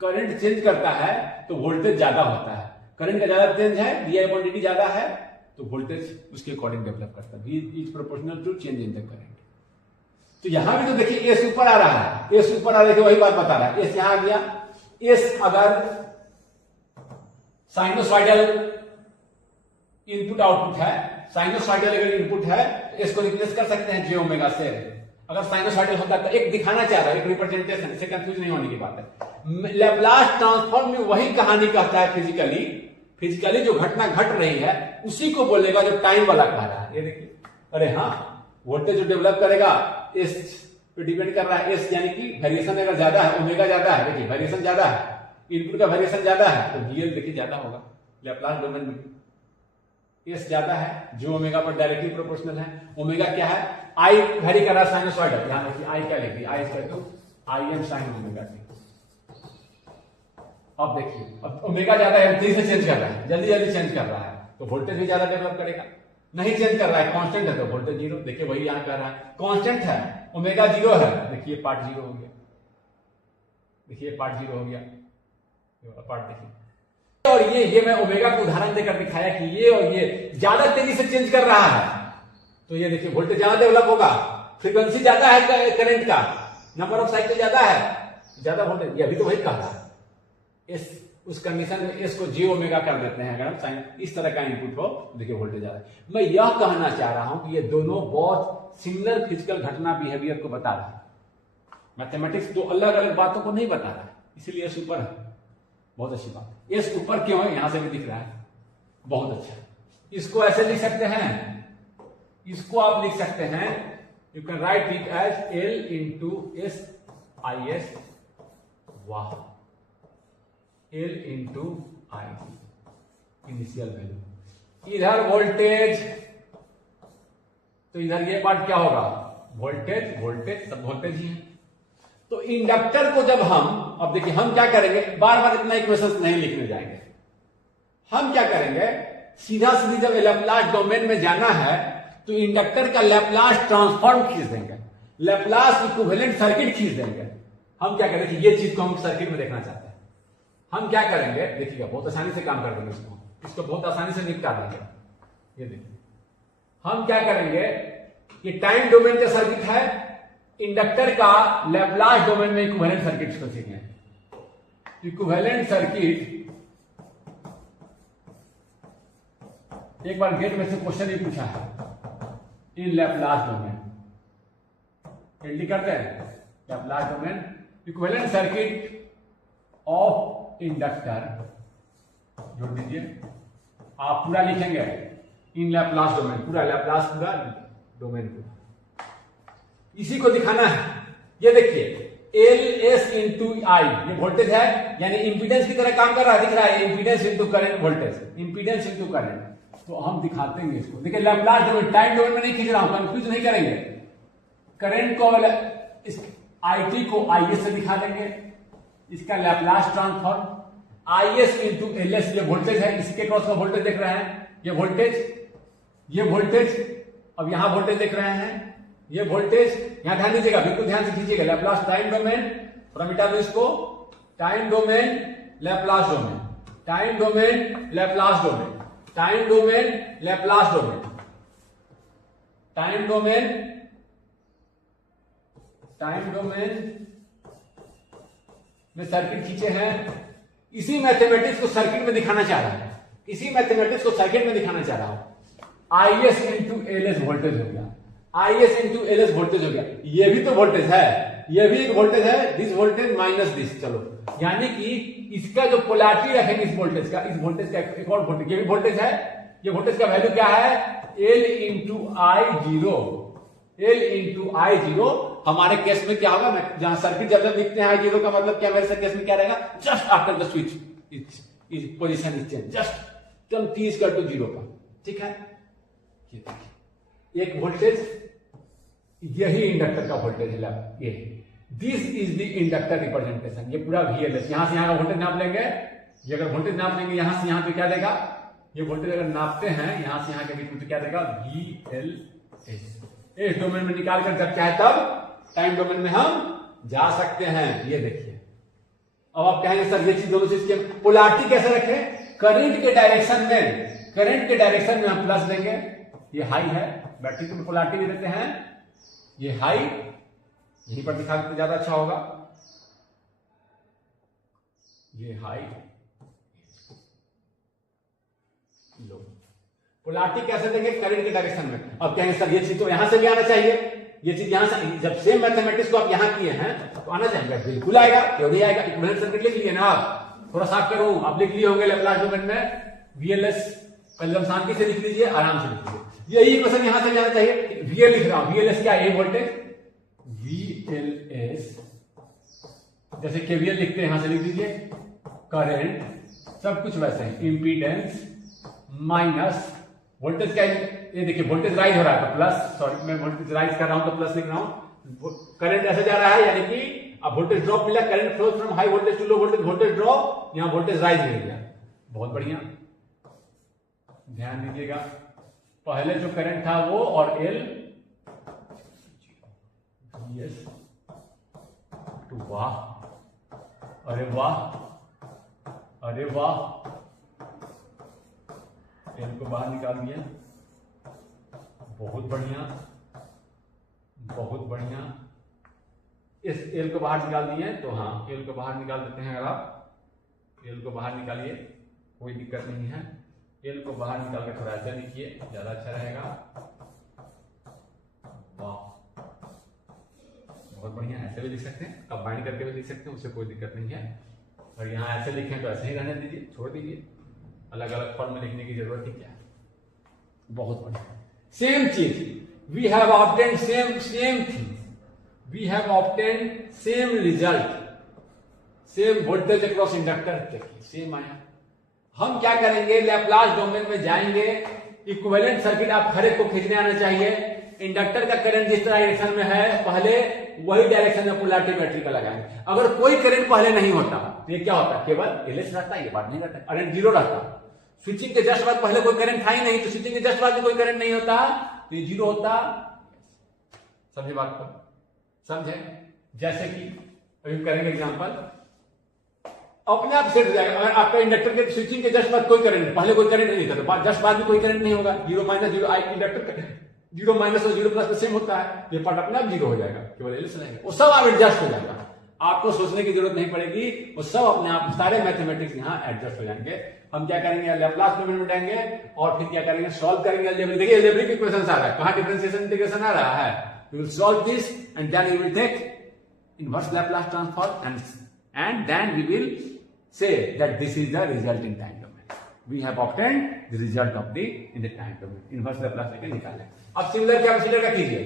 करंट चेंज करता है तो वोल्टेज ज्यादा होता है, करंट का ज्यादा चेंज है, D I upon D T ज्यादा है तो वोल्टेज उसके अकॉर्डिंग डेवलप करता है, V is proportional to change in the current. तो यहां भी तो देखिए एस ऊपर आ रहा है, एस ऊपर आ रहा है, वही बात बता रहा है, एस यहां आ गया। एस अगर साइनोसॉइडल इनपुट आउटपुट है, साइनोसॉइडल अगर इनपुट है तो इसको रिप्लेस कर सकते हैं जे ओमेगा से। अगर साइनोसॉइडल होता है तो एक दिखाना चाह रहा है, एक रिप्रेजेंटेशन, इससे कंफ्यूज नहीं होने की बात है। लैप्लास ट्रांसफॉर्म में वही कहानी कहता है, फिजिकली जो घटना घट रही है उसी को बोलेगा जो टाइम वाला कह रहा है। ये देखिए, अरे हाँ, वोल्टेज जो डेवलप करेगा एस पे डिपेंड कर रहा है, एस यानी कि वेरिएशन अगर ज्यादा है, ओमेगा ज्यादा है, देखिए वेरिएशन ज्यादा है, इनपुट का वेरिएशन ज्यादा है तो वीएल देखिए ज्यादा होगा लैप्लास डोमेन में। एस ज्यादा है जो ओमेगा पर डायरेक्टली प्रोपोर्शनल है। ओमेगा क्या है? आई वेरी कर रहा है साइनोसॉइडल, ध्यान रखिए आई क्या लिखिए, I equal to I M sine omega T. अब देखिए, अब ओमेगा ज्यादा है, तेजी से चेंज कर रहा है, जल्दी जल्दी चेंज कर रहा है, तो वोल्टेज भी ज्यादा डेवलप करेगा। नहीं चेंज कर रहा है, कांस्टेंट है, तो वोल्टेज जीरो। देखिए वही यहां कर रहा है, कांस्टेंट है, ओमेगा जीरो है, देखिए पार्ट जीरो हो गया, देखिए पार्ट जीरो हो गया, पार्ट देखिए। और ये मैं ओमेगा को उदाहरण देकर दिखाया कि ये और ये ज्यादा तेजी से चेंज कर रहा है, तो ये देखिए वोल्टेज ज्यादा डेवलप होगा, फ्रीक्वेंसी ज्यादा है करंट का, नंबर ऑफ साइकिल ज्यादा है, ज्यादा वोल्टेज। ये अभी तो वही कहा था, इस उस कंडीशन में एस को जे ओमेगा कर देते हैं, अगर साइन इस तरह का इनपुट हो, देखिए वोल्टेज ज्यादा है। मैं यह कहना चाह रहा हूं कि ये दोनों बहुत सिमिलर फिजिकल घटना बिहेवियर को बता रहा है। मैथमेटिक्स दो अलग अलग बातों को नहीं बता रहा है, इसीलिए एस ऊपर है, बहुत अच्छी बात। एस ऊपर क्यों है, यहां से भी दिख रहा है, बहुत अच्छा। इसको ऐसे लिख सकते हैं, इसको आप लिख सकते हैं, you can write it as L into S I S, वाह, L into I initial value. इधर वोल्टेज, तो इधर ये पार्ट क्या होगा, वोल्टेज, वोल्टेज सब वोल्टेज ही है। तो इंडक्टर को जब हम, अब देखिए हम क्या करेंगे, बार बार इतना इक्वेशन नहीं लिखने जाएंगे, हम क्या करेंगे, सीधा सीधी जब लैप्लास डोमेन में जाना है तो इंडक्टर का लैप्लास ट्रांसफॉर्म खींच देंगे, लैप्लास इक्विवेलेंट सर्किट खींच देंगे। हम क्या करेंगे, ये चीज को हम सर्किट में देखना चाहते हैं, हम क्या करेंगे, देखिएगा बहुत आसानी से काम कर देंगे, इसको बहुत आसानी से निपटा देंगे। ये देखिए हम क्या करेंगे, ये टाइम डोमेन का सर्किट है, इंडक्टर का लैप्लास डोमेन में इक्विवेलेंट सर्किट को सीखेंगे। इक्विवेलेंट सर्किट, एक बार गेट में से क्वेश्चन ही पूछा है, इन लैप्लास डोमेन, एलडी करते हैं, Laplace domain equivalent circuit of inductor, जोड़ दीजिए, आप पूरा लिखेंगे इन लैप्लास डोमेन, पूरा लैप्लास, पूरा डोमेन पूरा, इसी को दिखाना है। ये देखिए एल एस इंटू आई, ये वोल्टेज है, यानी इंपीडेंस की तरह काम कर रहा है, दिख रहा है, impedance into current voltage, impedance into current. तो हम दिखाते हैं इसको, देखिए लैप्लास डोमेन, टाइम डोमेन में नहीं खींच रहा हूं, कंफ्यूज नहीं करेंगे, करंट को इस आई टी को आई एस से दिखा देंगे, इसका Laplace transform, I S into L S, ये वोल्टेज है, इसके क्रॉस का वोल्टेज देख रहे हैं, ये वोल्टेज, ये वोल्टेज, अब यहां वोल्टेज देख रहे हैं, ये वोल्टेज, यहां ध्यान दीजिएगा, बिल्कुल ध्यान से खींचिएगा, लैप्लास टाइम डोमेन, थोड़ा मिटा दो इसको, time domain Laplace domain, time domain Laplace domain, time domain Laplace domain, time domain, time domain में सर्किट खींचे हैं। इसी मैथमेटिक्स को सर्किट में दिखाना चाह रहा है, इसी मैथमेटिक्स को सर्किट में दिखाना चाह रहा हूं। I S into L S voltage हो गया, I S into L S voltage हो गया, ये भी तो वोल्टेज है, ये भी एक वोल्टेज है, दिस वोल्टेज माइनस दिस, चलो, यानी कि इसका जो पोलैरिटी रखेंगे इस वोल्टेज का, इस वोल्टेज का एक और वोल्टेज, ये भी वोल्टेज है, ये वोल्टेज का वैल्यू क्या है, एल इंटू आई जीरो, एल इंटू आई जीरो। हमारे केस में क्या होगा, जहां सर्किट जब जब लिखते हैं आई जीरो का मतलब क्या, मेरे केस में क्या रहेगा, just after the switch is position is change, just term T is equal to zero का, ठीक है। ये देखिए एक वोल्टेज, यही इंडक्टर का वोल्टेज है, ये this is the inductor representation, ये पूरा VLS, यहां से यहां का वोल्टेज नाप लेंगे, ये अगर वोल्टेज नाप लेंगे यहां से यहां पे क्या देगा, ये वोल्टेज अगर नापते हैं यहां से यहां के बीच में तो क्या देगा, VLS। इस डोमेन में निकाल कर जब चाहे तब टाइम डोमेन में हम जा सकते हैं। ये देखिए, अब आप कहेंगे सर ये चीज, दोनों चीज की पोलैरिटी कैसे रखें, करंट के डायरेक्शन में, करंट के डायरेक्शन में हम प्लस देंगे, ये हाई है, बैटरी को पोलैरिटी भी देते हैं, ये हाई, यहीं पर दिखा तो ज्यादा अच्छा होगा, ये हाई, लो। पोलैरिटी कैसे देंगे, करंट के डायरेक्शन में। अब कहेंगे सर ये चीज तो यहां से भी आना चाहिए, ये चीज यहां से, जब सेम मैथमेटिक्स को आप यहां किए हैं तो आना चाहिए, बिल्कुल आएगा, क्यों नहीं आएगा। इक्विवेलेंट सर्किट लिख लिए ना आप, थोड़ा साफ करूं, आप लिख लिए होंगे लैप्लास डोमेन में VLS, पहले शांति से लिख लीजिए, आराम से लिख लीजिए, यही इक्वेशन यहां से जाना चाहिए। VL लिख रहा हूं, VLS क्या है, वोल्टेज, VLS, जैसे KVL लिखते हैं यहां से लिख दीजिए, करंट, सब कुछ वैसे है, इंपीडेंस माइनस वोल्टेज क्या है, ये देखिए वोल्टेज राइज हो रहा है तो प्लस, सॉरी मैं वोल्टेज राइज कर रहा हूं तो प्लस लिख रहा हूं, करंट ऐसे जा रहा है यानी कि अब वोल्टेज ड्रॉप मिला, current flow from high voltage to low voltage, voltage drop, यहां वोल्टेज राइज मिल गया। बहुत बढ़िया, ध्यान दीजिएगा, पहले जो करंट था वो और एल यस टू, वाह, अरे वाह, अरे वाह, एल को बाहर निकाल दिया, बहुत बढ़िया, बहुत बढ़िया। इस एल को बाहर निकाल दिए, तो हाँ एल को बाहर निकाल देते हैं। अगर आप एल को बाहर निकालिए, कोई दिक्कत नहीं है। एल को बाहर निकाल के थोड़ा ऐसा लिखिए, ज्यादा अच्छा रहेगा। वाह, बहुत बढ़िया, ऐसे भी लिख सकते हैं, कंबाइन करके भी लिख सकते हैं, उससे कोई दिक्कत नहीं है। और यहाँ ऐसे लिखें तो ऐसे ही रहने दीजिए, छोड़ दीजिए, अलग अलग फॉर्म में लिखने की जरूरत ही क्या है। बहुत बढ़िया, सेम चीज, we have obtained same thing, we have obtained same result, same voltage across inductor, देखिए सेम आया। हम क्या करेंगे, लैप्लास डोमेन में जाएंगे, इक्विवेलेंट सर्किट आप हर एक को खींचने आना चाहिए। इंडक्टर का करंट जिस डायरेक्शन में है पहले, वही डायरेक्शन में पोलैरिटी बैटरी का लगाएंगे। अगर कोई करंट पहले नहीं होता तो ये क्या होता, केवल एलएस रहता, ये बात नहीं रहता, करंट जीरो रहता। स्विचिंग के जस्ट बाद पहले कोई करंट था ही नहीं, तो स्विचिंग के जस्ट बाद कोई करंट नहीं होता, तो ये जीरो होता। समझे बात को, समझे? जैसे कि अभी करेंगे एग्जांपल, अपने आप सेट हो जाएगा। अगर आपका इंडक्टर के स्विचिंग के जस्ट बाद कोई करंट, पहले कोई करंट नहीं था, तो जस्ट बाद में कोई करंट नहीं होगा। जीरो माइनस जीरो, आई इंडक्टर जीरो माइनस और जीरो प्लस तो सेम होता है, ये पार्ट अपने आप जीरो हो जाएगा, केवल एलएस रहेगा, वो सब आप एडजस्ट हो जाएगा। आपको सोचने की जरूरत नहीं पड़ेगी, वो सब अपने आप, सारे मैथमेटिक्स यहाँ एडजस्ट हो जाएंगे। हम क्या करेंगे, लैप्लास डोमेन में जाएंगे और फिर क्या करेंगे, सॉल्व करेंगे अलजेब्रिक। देखिए अलजेब्रिक इक्वेशन आ रहा है, कहां डिफरेंशिएशन इंटीग्रेशन आ रहा है। You will solve this and then you will take inverse Laplace transform and then we will say that this is the result in time domain. We have obtained the result of the in the time domain. Inverse Laplace लेके निकाले। अब सिमिलर कैपेसिटर का कीजिए,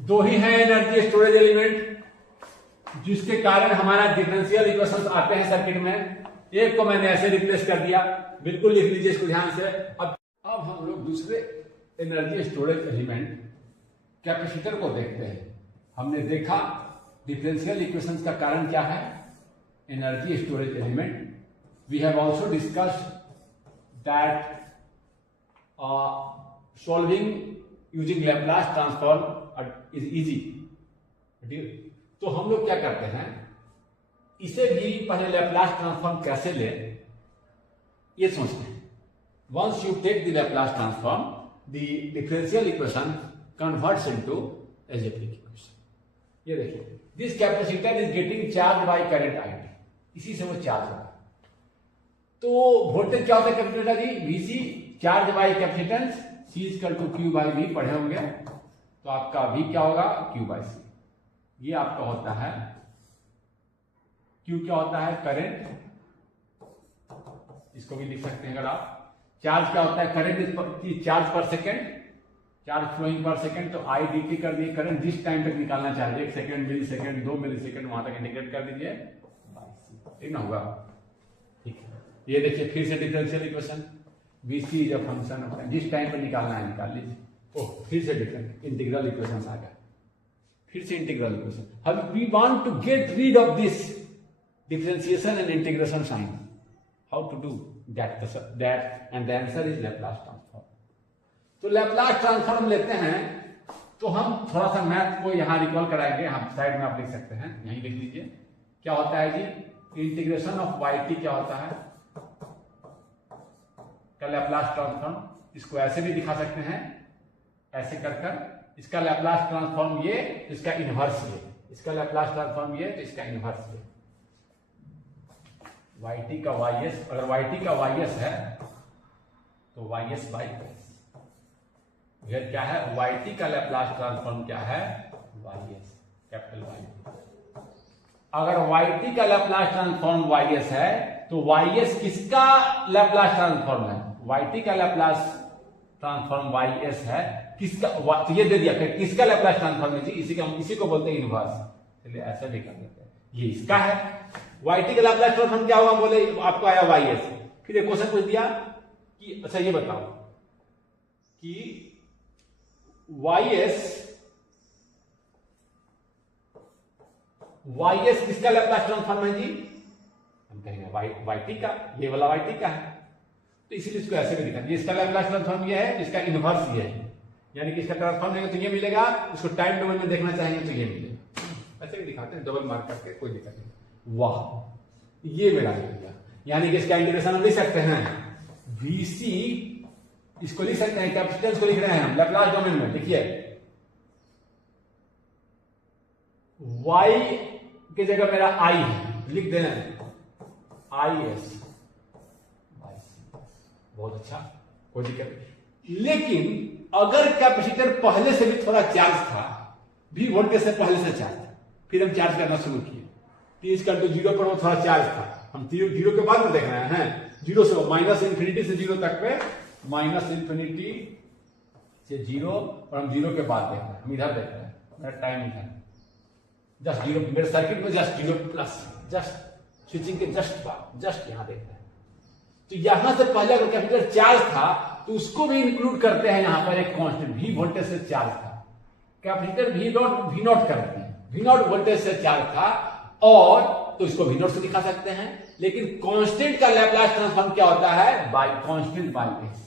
दो ही है एनर्जी स्टोरेज एलिमेंट जिसके कारण हमारा डिफरेंशियल इक्वेशंस आते हैं सर्किट में। एक को मैंने ऐसे रिप्लेस कर दिया, बिल्कुल लिख लीजिए इसको ध्यान से। अब हम लोग दूसरे एनर्जी स्टोरेज एलिमेंट कैपेसिटर को देखते हैं। हमने देखा डिफरेंशियल इक्वेशंस का कारण क्या है, energy storage element. We have also discussed that solving using Laplace transform is easy. तो हम लोग क्या करते हैं, इसे भी पहले Laplace transform कैसे ले ये सोचते हैं। Once you take the Laplace transform, the differential equation converts into algebraic equation. ये देखिए, this capacitor is getting charged by current I, इसी से वो चार्ज होगा। तो वोल्टेज क्या होता है कैपेसिटर का जी, V C charge by capacitance, C equal to Q by V पढ़े होंगे। तो आपका वी क्या होगा, क्यू बाय सी। ये आपका होता है क्यू, क्या होता है करंट, इसको भी लिख सकते हैं अगर आप। चार्ज क्या होता है, current charge per second, charge flowing per second. तो आई डी टी कर दिए, करंट जिस टाइम तक निकालना चाहिए, 1 सेकेंड, मिली सेकेंड, 2 मिली सेकेंड, वहां तक इंटीग्रेट कर दीजिए, ठीक ना होगा। ठीक है, ये देखिए फिर से differential equation, VC is a function of time, जिस टाइम पे निकालना है निकाल लीजिए। ओह, फिर से डिफरेंट इंटीग्रल इक्वेशन आ गया, फिर से इंटीग्रल इक्वेशन। अब we want to get rid of this differentiation and integration sign, how to do that and the answer is Laplace transform. तो लैप्लास ट्रांसफॉर्म लेते हैं, तो हम थोड़ा सा मैथ को यहां रिकॉल कराएंगे। हम साइड में आप लिख सकते हैं, यहीं लिख लीजिए। क्या होता है जी, इंटीग्रेशन ऑफ वाई टी क्या होता है, का लैप्लास ट्रांसफॉर्म। इसको ऐसे भी दिखा सकते हैं, ऐसे कर कर, इसका लैप्लास ट्रांसफॉर्म ये, इसका इनवर्स ये, इसका लैप्लास ट्रांसफॉर्म ये, तो इसका इनवर्स ये। वाई टी का वाई एस, अगर वाई टी का वाई एस है तो वाई एस बाई एस। फिर क्या है, वाई टी का लैप्लास ट्रांसफॉर्म क्या है, वाई एस, कैपिटल वाई। अगर yt का लैप्लास ट्रांसफॉर्म ys है तो ys किसका लैप्लास ट्रांसफॉर्म है, yt का लैप्लास ट्रांसफॉर्म ys है, किसका, तो ये दे दिया, फिर किसका लैप्लास ट्रांसफॉर्म है, इसी को बोलते हैं इनवर्स। चलिए ऐसा भी कर देते हैं, ये इसका है। yt का लैप्लास ट्रांसफॉर्म क्या होगा, बोले आपको आया ys। फिर एक क्वेश्चन पूछ दिया कि अच्छा ये बताओ कि ys वाई एस किसका लैप्लास ट्रांसफॉर्म है जी? हम कहेंगे वाई टी का, ये वाला वाई टी का है, तो इसीलिए इसको ऐसे भी लिखा। ये इसका लैप्लास ट्रांसफॉर्म ये है, इसका इनवर्स ये है, यानी कि इसका ट्रांसफॉर्म लेंगे तो ये मिलेगा, इसको टाइम डोमेन में देखना चाहेंगे तो ये मिलेगा। ऐसे भी दिखाते हैं डबल मार्क करके, कोई दिक्कत नहीं। वाह, ये मेरा मिल गया। यानी कि इसका इंटीग्रेशन हम लिख सकते हैं VC, इसको लिख सकते हैं कैपेसिटेंस को लिख रहे हैं हम लैप्लास डोमेन में। देखिए y की जगह मेरा I है, लिख देना IS, बहुत अच्छा, कोई दिक्कत नहीं। लेकिन अगर कैपेसिटर पहले से भी थोड़ा चार्ज था, भी वोल्टेज से पहले से चार्ज था, फिर हम चार्ज करना शुरू किए, t0 पर वो थोड़ा चार्ज था, हम 0 के बाद में देख रहे हैं, 0 से माइनस इंफिनिटी से 0 तक पे, माइनस इंफिनिटी से 0, और हम 0 के बाद देख रहे हैं, हम इधर देख रहे हैं, मेरा टाइम इधर जस्ट 0, मेरे सर्किट में जस्ट 0 प्लस, जस्ट स्विचिंग के जस्ट यहां देख रहे हैं। तो यहां से पहले अगर कैपेसिटर चार्ज था तो उसको भी इंक्लूड करते हैं यहां पर एक कांस्टेंट V वोल्टेज से चार्ज था, कैपेसिटर V नॉट करते हैं, V नॉट वोल्टेज से चार्ज था, और तो इसको V नॉट से दिखा सकते हैं। लेकिन कांस्टेंट का लैप्लास ट्रांसफॉर्म क्या होता है? बाय कांस्टेंट बाय S,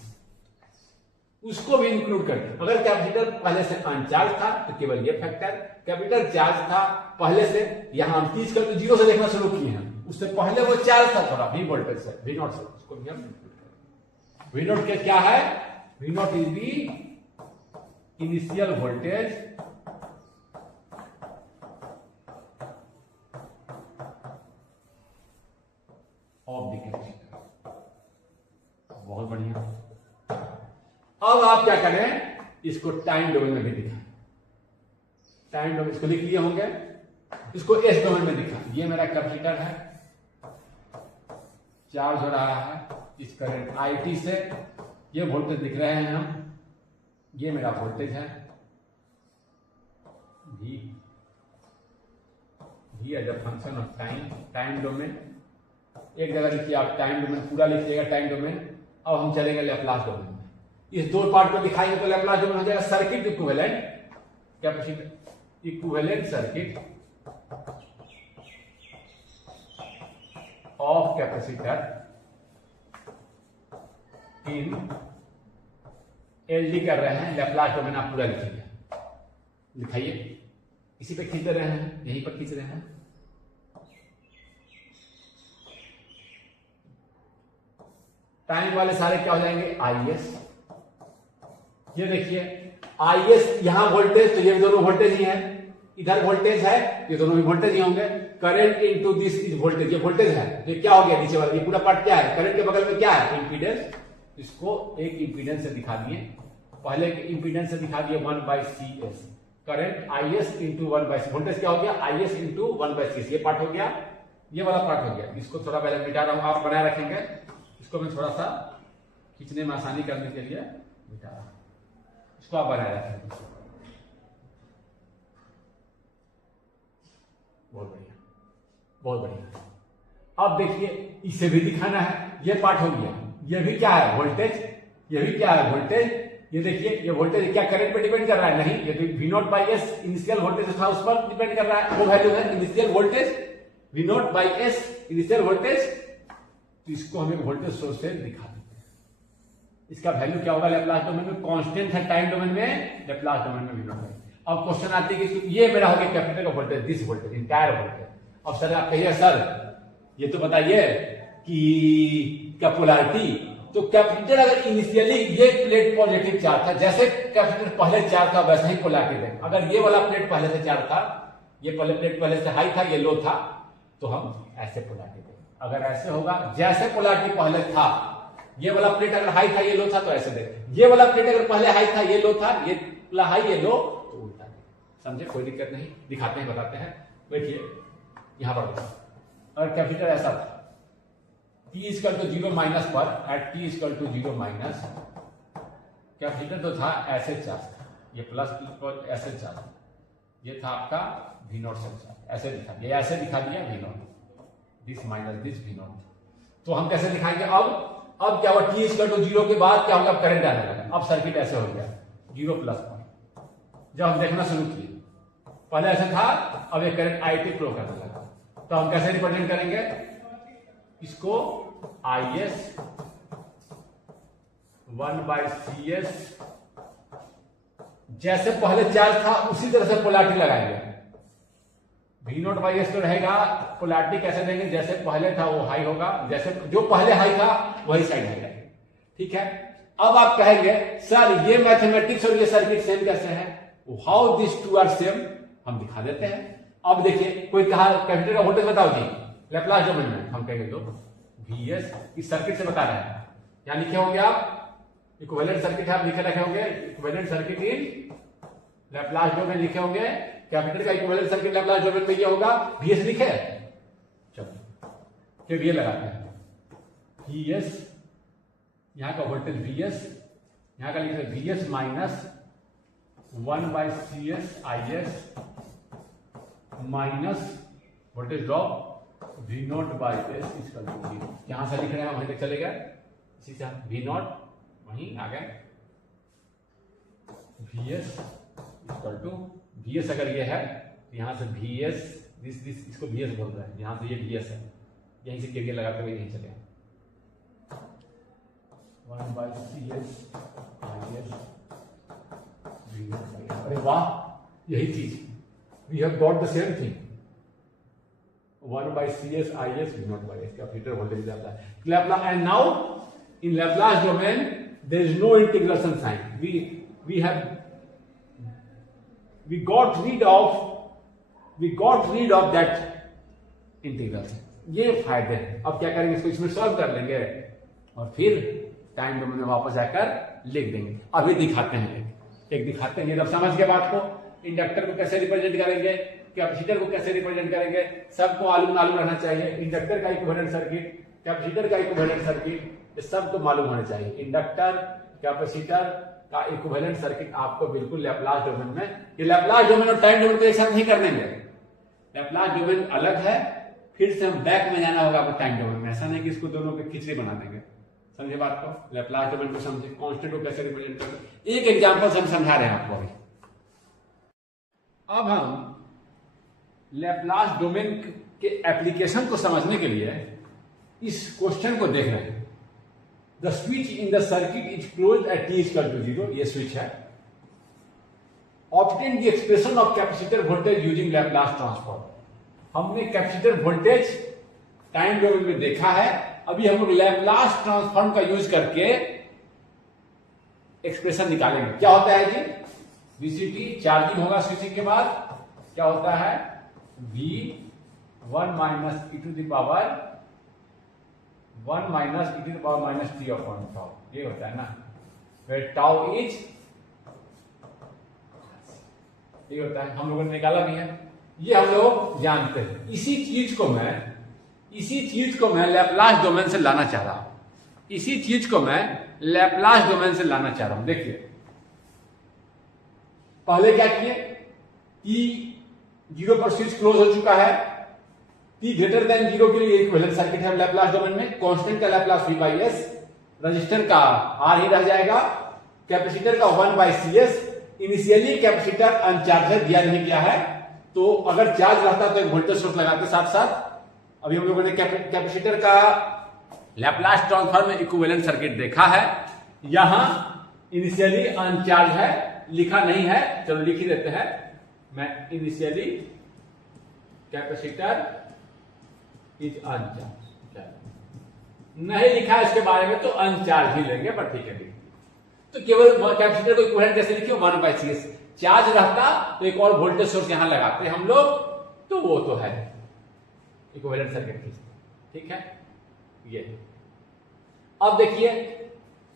उसको भी इंक्लूड करते हैं। अगर कैपेसिटर पहले से अनचार्ज था तो केवल ये फैक्टर, कैपेसिटर चार्ज था पहले से, यहां हम 30 करके 0 से देखना शुरू किए हैं, उससे पहले वो चार्ज था थोड़ा V वोल्टेज से, V नॉट से, उसको भी हम इंक्लूड करें। V नॉट के क्या है? V not is the initial voltage of the capacitor. बहुत बढ़िया। अब आप क्या करें, इसको टाइम डोमेन में भी दिखाएं। टाइम डोमेन इसको लिख लिए होंगे, इसको एस डोमेन में दिखा। ये मेरा कैपेसिटर है, चार्ज हो रहा है इस करंट IT से, ये वोल्टेज दिख रहे हैं हम, ये मेरा वोल्टेज है V as a function of time domain. एक जगह लिखिए आप टाइम डोमेन, पूरा लिखिएगा टाइम डोमेन। अब हम चलेंगे लैप्लास डोमेन में, इस दो पार्ट को दिखाएंगे तो लैप्लास डोमेन हो जाएगा circuit equivalent, capacitor equivalent circuit of capacitor in LD कर रहे हैं। लैप्लास डोमेन आप पूरा लिखिए, लिखाइए, इसी पे खींच रहे हैं, यहीं पर खींच रहे हैं। टाइम वाले सारे क्या हो जाएंगे? IS। ये देखिए IS, यहां वोल्टेज, तो ये दोनों वोल्टेज ही है, इधर वोल्टेज है, ये दोनों भी वोल्टेज ही होंगे। Current into this is voltage, ये वोल्टेज है, तो ये क्या हो गया नीचे वाला, ये पूरा पार्ट क्या है? करंट के बगल में क्या है? इंपीडेंस। इसको एक इंपीडेंस से दिखा दिए, पहले इंपीडेंस से दिखा दिए 1/CS। Current IS into 1/CS, voltage क्या हो गया? IS into 1/CS। ये पार्ट हो गया, ये वाला पार्ट हो गया। इसको थोड़ा पहले मिटा रहा हूं, आप बनाए रखेंगे, इसको मैं थोड़ा सा खींचने में आसानी करने के लिए मिटा रहा हूं, इसको आप बनाए रखेंगे। बहुत बढ़िया, बहुत बढ़िया। अब देखिए इसे भी दिखाना है, ये पार्ट हो गया, ये भी क्या है? वोल्टेज, ये भी क्या है? वोल्टेज। ये देखिए ये वोल्टेज क्या करंट पे डिपेंड कर रहा है? नहीं, ये V0/S इनिशियल वोल्टेज था, उस पर डिपेंड कर रहा है, वो वैल्यू है initial voltage, V0/S initial voltage. तो इसको हमें वोल्टेज सोर्स से दिखा देते हैं। इसका वैल्यू क्या होगा लैप्लास डोमेन में? कांस्टेंट है टाइम डोमेन में, लैप्लास डोमेन में V0 है। अब क्वेश्चन आती है कि ये मेरा हो गया कैपेसिटर का voltage, this voltage, entire voltage. अब सर आप कहिए सर ये तो बताइए कि क्या पोलैरिटी, तो कैपेसिटर अगर इनिशियली ये प्लेट पॉजिटिव चार्ज था, जैसे कैपेसिटर पहले चार्ज था वैसे ही पोलैरिटी देगा। अगर ये वाला प्लेट पहले से चार्ज था, ये प्लेट पहले से हाई था, ये लो था, तो हम ऐसे पोलैरिटी देंगे। अगर ऐसे होगा, जैसे पोलैरिटी पहले था, ये वाला प्लेट अगर हाई था, ये लो था, तो ऐसे देखें। ये वाला प्लेट अगर पहले हाई था, ये लो था, ये हाई ये लो, तो उल्टा देखें। समझे? कोई दिक्कत नहीं, दिखाते हैं, बताते हैं। बैठिए यहां पर, अगर कैपेसिटर ऐसा था, t=0 माइनस पर, एट t=0 माइनस, कैपेसिटर तो था ऐसे चार्ज था, ये प्लस पर ऐसे चार्ज, ये था आपका V0 से चार्ज, ऐसे दिखा दिया, ऐसे दिखा दिया V0, this minus this V0। तो हम कैसे दिखाएंगे? अब क्या हुआ? t=0 के बाद क्या होगा? करंट आने लगा। अब सर्किट ऐसे हो गया 0 प्लस पर। जब हम देखना शुरू किए पहले ऐसा था, अब ये करंट आई टी फ्लो करने लगा। तो हम कैसे रिप्रेजेंट करेंगे इसको? आई एस 1/CS, जैसे पहले चार्ज था उसी तरह से पोलैरिटी लगाएंगे। V0/S तो रहेगा, पोलैरिटी कैसे देंगे? जैसे पहले था वो हाई होगा, जैसे जो पहले हाई था वही साइड हाई रहेगा। ठीक है, अब आप कहेंगे सर ये मैथमेटिक्स और ये सर्किट सेम कैसे है? How this two are same, हम दिखा देते हैं। अब देखिए, कोई कहा कैपेसिटर का वोल्टेज बताओ जी लैप्लास डोमेन में, हम कहेंगे तो VS इस सर्किट से बता रहे हैं। यहां लिखे होंगे आप इक्विवेलेंट सर्किट है, आप लिखे रखे होंगे equivalent circuit in Laplace domain लिखे होंगे। कैपेसिटर का इक्विवेलेंट सर्किट लैप्लास डोमेन में ये होगा VS लिखे। चलो फिर ये लगाते हैं VS, यहां का वोल्टेज VS, यहां का लिखे VS minus 1/CS IS minus voltage drop V0/S इसका यहां से लिख रहे हैं, वहीं तक चलेगा। इसी से V0 वहीं आ गए, VS इक्वल टू VS अगर ये है तो यहां से VS दिस इसको VS बोल रहा है, यहां से ये VS है, यहीं से KVL लगाते हुए यहीं चले 1/CS IS V0/S। अरे वाह, यही चीज we have got the same thing, 1/CS IS V0/S capacitor voltage जाता है Laplace, and now in Laplace domain there is no integration sign. We got rid of that integral. ये फायदे हैं। अब क्या करेंगे, इसको इसमें सॉल्व कर लेंगे और फिर टाइम डोमेन में वापस आकर लिख देंगे। अभी दिखाते हैं, एक दिखाते हैं। ये जब समझ गए बात को, इंडक्टर को कैसे रिप्रेजेंट करेंगे, कैपेसिटर को कैसे रिप्रेजेंट करेंगे, सबको मालूम रहना चाहिए। इंडक्टर का इक्विवेलेंट सर्किट, कैपेसिटर का इक्विवेलेंट सर्किट, ये सबको मालूम होना चाहिए। इंडक्टर कैपेसिटर का इक्विवेलेंट सर्किट आपको बिल्कुल लैप्लास डोमेन में, ये लैप्लास डोमेन और टाइम डोमेन को एक साथ नहीं कर देंगे। लैप्लास डोमेन अलग है, फिर से हम बैक में जाना होगा आपको टाइम डोमेन में। ऐसा नहीं कि इसको दोनों को खिचड़ी बना देंगे। समझे बात को? लैप्लास डोमेन को समझे, कांस्टेंट को कैसे रिप्रेजेंट करते, एक एग्जांपल से हम समझा रहे हैं आपको अभी। अब हम लैप्लास डोमेन के एप्लीकेशन को समझने के लिए इस क्वेश्चन को देख रहे हैं। The switch in the circuit is closed at t equal to 0, ये स्विच है। Obtain the expression of capacitor voltage using Laplace transform. हमने कैपेसिटर वोल्टेज टाइम डोमेन में देखा है, अभी हम लोग लैप्लास ट्रांसफॉर्म का यूज करके एक्सप्रेशन निकालेंगे। क्या होता है जी? VCT चार्जिंग होगा स्विचिंग के बाद, क्या होता है V1 minus e to the power 1 minus e to the power minus t upon tau, ये होता है ना, फिर टाउ इज, ये होता है, हम लोगों ने निकाला भी है, ये हम लोग जानते हैं। इसी चीज को मैं लैप्लास डोमेन से लाना चाह रहा हूं। इसी चीज को मैं लैप्लास डोमेन से लाना चाह रहा हूं। देखिए पहले क्या किए, t 0 पर स्विच क्लोज हो चुका है, t ग्रेटर देन 0 के लिए इक्विवेलेंट सर्किट है लैप्लास डोमेन में। कांस्टेंट का लैप्लास V/S, रजिस्टर का R ही रह जाएगा, कैपेसिटर का 1/CS। इनिशियली कैपेसिटर अनचार्ज है, दिया नहीं गया है, तो अगर चार्ज रहता तो एक वोल्टेज सोर्स लगाते साथ साथ। अभी हम लोगों ने कैपेसिटर का लैप्लास ट्रांसफॉर्म में इक्विवेलेंट सर्किट देखा है। यहां इनिशियली अनचार्ज है, लिखा नहीं है, चलो लिख ही देते हैं। मैं इनिशियली कैपेसिटर इज अनचार्ज, नहीं लिखा है इसके बारे में तो अनचार्ज ही लेंगे, पर ठीक है। तो केवल कैपेसिटर को इक्विवेलेंट कैसे लिखे, 1/CS। चार्ज रहता तो एक और वोल्टेज सोर्स यहां लगाते हम लोग, तो वो तो है इक्विवेलेंट सर्किट की, ठीक है। ये अब देखिए,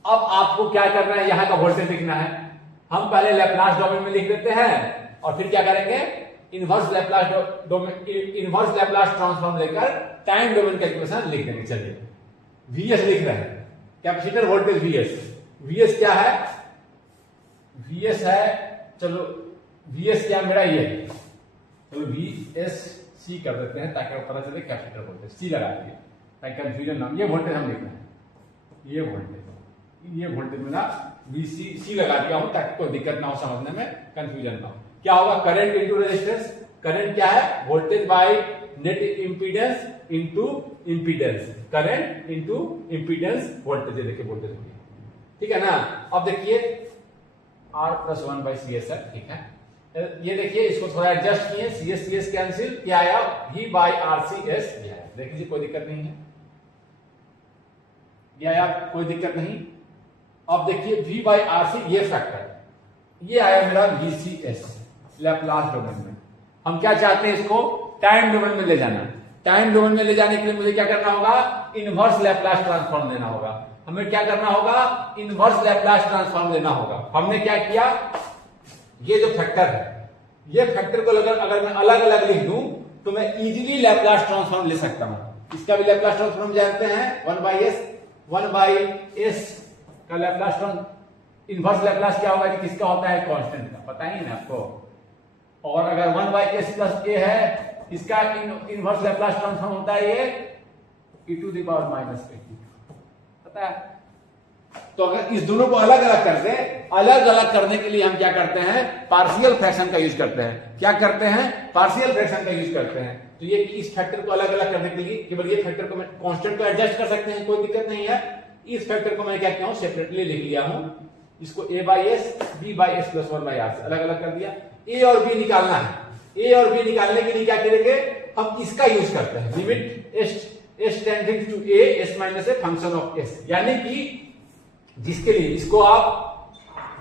अब आपको क्या करना है, यहां का वोल्टेज लिखना है। हम पहले लैप्लास डोमेन में लिख देते हैं और फिर क्या करेंगे, इनवर्स लैप्लास ट्रांसफॉर्म लेकर टाइम डोमेन का इक्वेशन लिख देंगे। चलिए VS लिख रहे हैं, कैपेसिटर वोल्टेज VS क्या है, VS है, चलो VS क्या मेरा ये, चलो VSC कर देते हैं ताकि पता चले कैपेसिटर वोल्टेज, C लगा दिए ताकि कंफ्यूजन ना। ये वोल्टेज हम लिख रहे हैं, ये वोल्टेज ये वोल्टेज मेरा वीसी सी लगा दिया हूं ताकि कोई दिक्कत ना हो, समझने में कंफ्यूजन ना हो। क्या होगा, करंट इंटू रेजिस्टेंस। करंट क्या है, voltage by net impedance into impedance, current into impedance voltage. देखिए वोल्टेज हो गया, ठीक है ना। अब देखिए R plus 1 by C S है, ठीक है। ये देखिए इसको थोड़ा एडजस्ट किए, सी एस कैंसिल, क्या आया V by R C S. देखिए कोई दिक्कत नहीं है, ये आया कोई दिक्कत नहीं। अब देखिए V बाई आर सी, ये फैक्टर, ये आया मेरा VCS लैप्लास डोमेन में। हम क्या चाहते हैं, इसको टाइम डोमेन में ले जाना। टाइम डोमेन में ले जाने के लिए मुझे क्या करना होगा, इनवर्स लैप्लास ट्रांसफॉर्म लेना होगा। हमें क्या करना होगा, इनवर्स लैप्लास ट्रांसफॉर्म लेना होगा। हमने क्या किया, ये जो फैक्टर है, ये फैक्टर को अगर मैं अलग अलग लिख दूं तो मैं इजीली लैप्लास ट्रांसफॉर्म ले सकता हूं। इसका भी लैप्लास ट्रांसफॉर्म जानते हैं, 1 बाई एस का लैप्लास ट्रांसफॉर्म, इनवर्स लैप्लास क्या होगा, कि किसका होता है, कांस्टेंट का, पता ही ना आपको। और अगर 1 बाई एस प्लस ए है, इसका इनवर्स लैप्लास ट्रांसफॉर्म होता है ये e to the power minus A, पता है। तो अगर इस दोनों को अलग अलग कर दे, अलग अलग करने के लिए हम क्या करते हैं, पार्शियल फ्रैक्शन का यूज करते हैं। क्या करते हैं, पार्शियल फ्रैक्शन का यूज करते हैं। तो ये इस फैक्टर को अलग अलग करने के लिए केवल ये फैक्टर को मैं कांस्टेंट को एडजस्ट कर सकते हैं, कोई दिक्कत नहीं है। इस फैक्टर को मैं क्या किया हूं, सेपरेटली लिख लिया हूं। इसको a by S, b by S plus 1 by R से अलग अलग कर दिया। a और b निकालना है, a और b निकालने के लिए क्या करेंगे, हम इसका यूज करते हैं, limit s tending to a s minus A function of s। यानी कि जिसके लिए, इसको आप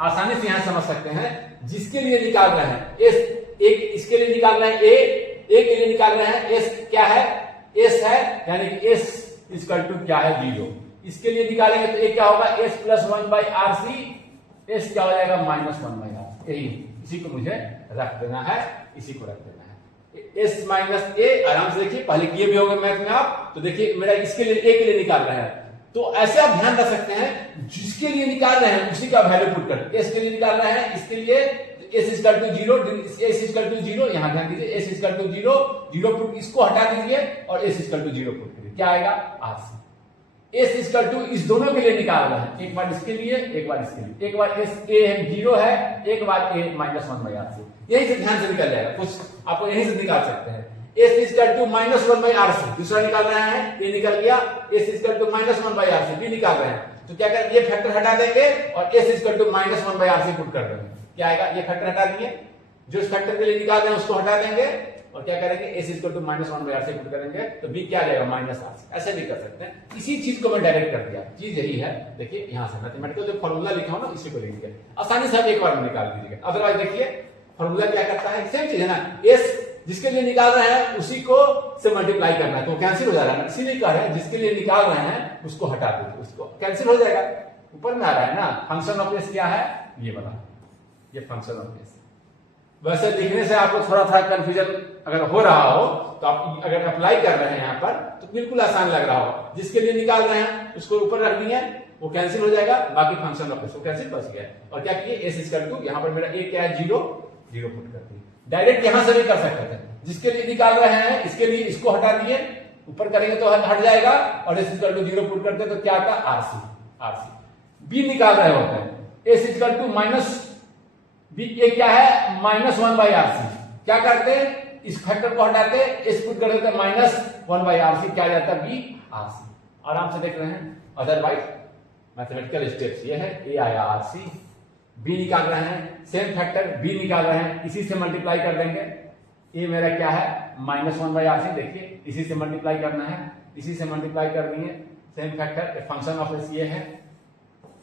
आसानी से यहां समझ सकते हैं, जिसके लिए निकाल रहे हैं s, एक इसके लिए निकाल रहे हैं a के लिए निकाल रहे हैं s, क्या है, s है, यानी कि s इक्वल टू क्या है, 0। इसके लिए निकालेंगे तो a क्या होगा, s plus 1 by R C, s क्या हो जाएगा, माइनस 1 बाई आर। यही, इसी को मुझे रख देना है, इसी को रख देना है, s माइनस ए। आराम से देखिए, पहले किए भी होंगे मैथ में आप, तो देखिए मेरा इसके लिए a के लिए निकाल रहे हैं, तो ऐसे आप ध्यान रख सकते हैं, जिसके लिए निकाल रहे हैं उसी का वैल्यू पुट कर। एस के लिए निकाल रहे हैं, इसके लिए S equal to 0, S equal to 0, यहां ध्यान दीजिए, एस इक्वल टू 0, 0 पुट, इसको हटा दीजिए और एस इक्वल टू 0 पुट करिए, क्या आएगा, आरसी। एस इक्वल टू इस दोनों के लिए निकाल रहे हैं, एक बार इसके लिए, एक बार इसके लिए, एक बार एस ए 0 है, एक बार ए माइनस 1 बाई आर सी। यही से ध्यान से निकल जाएगा, कुछ आपको यही से निकाल सकते हैं। S equal to minus 1 by R C, दूसरा निकाल रहे हैं, ये निकल गया। S equal to minus 1 by R C भी निकाल रहे हैं, तो क्या करें, ये फैक्टर हटा देंगे और S equal to minus 1 by R C put कर देंगे, क्या आएगा, ये फैक्टर हटा दिए, जो इस फैक्टर के लिए निकाल रहे हैं उसको हटा देंगे और क्या करेंगे, S equal to minus 1 by R C put करेंगे, तो बी क्या आ जाएगा, माइनस आर सी। ऐसे भी कर सकते हैं, इसी चीज को मैं डायरेक्ट कर दिया, चीज यही है। देखिए यहां से मैथमेटिकल जो फॉर्मूला लिखा हूं ना, इसी को लिख दिया, आसानी से आप एक बार में निकाल दीजिएगा। अदरवाइज देखिए फॉर्मूला क्या करता है, सेम चीज है ना, एस जिसके लिए निकाल रहे हैं उसी को से मल्टीप्लाई करना है, तो कैंसिल हो जा रहा है, इसीलिए कह रहे हैं जिसके लिए निकाल रहे हैं उसको हटा दीजिए, उसको कैंसिल हो जाएगा। ऊपर में आ रहा है ना, फंक्शन ऑफ एस क्या है, ये वाला, ये फंक्शन ऑफ एस। वैसे लिखने से आपको थोड़ा थोड़ा कंफ्यूजन अगर हो रहा हो, तो आप अगर अप्लाई कर रहे हैं यहाँ पर तो बिल्कुल आसान लग रहा हो। जिसके लिए निकाल रहे हैं उसको ऊपर रख दिए, वो कैंसिल हो जाएगा, बाकी फंक्शन ऑफ एस वो कैंसिल बच गया। और क्या किए, एस इक्वल टू, यहाँ पर मेरा ए क्या है, 0 पुट कर दिए। डायरेक्ट यहां से भी कर सकते थे, जिसके लिए निकाल रहे हैं इसके लिए इसको हटा दिए, ऊपर करेंगे तो हट जाएगा और एस इक्वल टू 0 पुट करते तो क्या आता, आरसी। बी निकाल रहे होते हैं, S equal to minus B, ये क्या है, माइनस 1 बाई आर सी। क्या करते, इस फैक्टर को हटाते, एस पुट कर देते माइनस 1 बाई आर सी, क्या जाता है, बी आर सी। आराम से देख रहे हैं। अदरवाइज मैथमेटिकल स्टेप्स ये है, ए आया आर सी, बी निकाल रहे हैं, सेम फैक्टर बी निकाल रहे हैं, इसी से मल्टीप्लाई कर देंगे। ए मेरा क्या है, माइनस 1 बाई आर सी, देखिए इसी से मल्टीप्लाई करना है, इसी से मल्टीप्लाई कर देंगे, same factor, function of S ये है।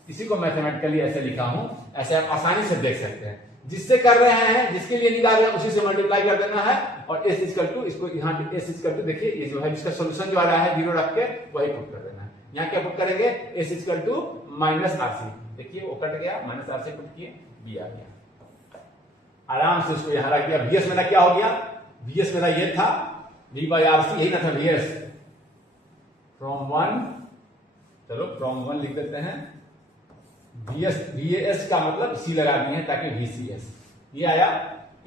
इसी को मैथमेटिकली ऐसे लिखा हूं, ऐसे आप आसानी से देख सकते हैं। जिससे कर रहे हैं, जिसके लिए निकाल रहे हैं उसी से मल्टीप्लाई कर देना है और एस इक्वल टू, इसको यहाँ एस इक्वल टू, देखिए ये जो है इसका सोल्यूशन जो आ रहा है 0 रख के वही पुट कर देना है। यहाँ क्या पुट करेंगे, S equal to minus R C, देखिए वो कट गया, माइनस आर सी पुट किए, बी आ गया। आराम से उसको यहां रख दिया। वीएस मेरा क्या हो गया, वीएस मेरा ये था, वी बाई आर सी, यही ना था वीएस, फ्रॉम 1, चलो फ्रॉम 1 लिख देते हैं, वीएस का मतलब सी लगा दिए ताकि वीसीएस ये आया।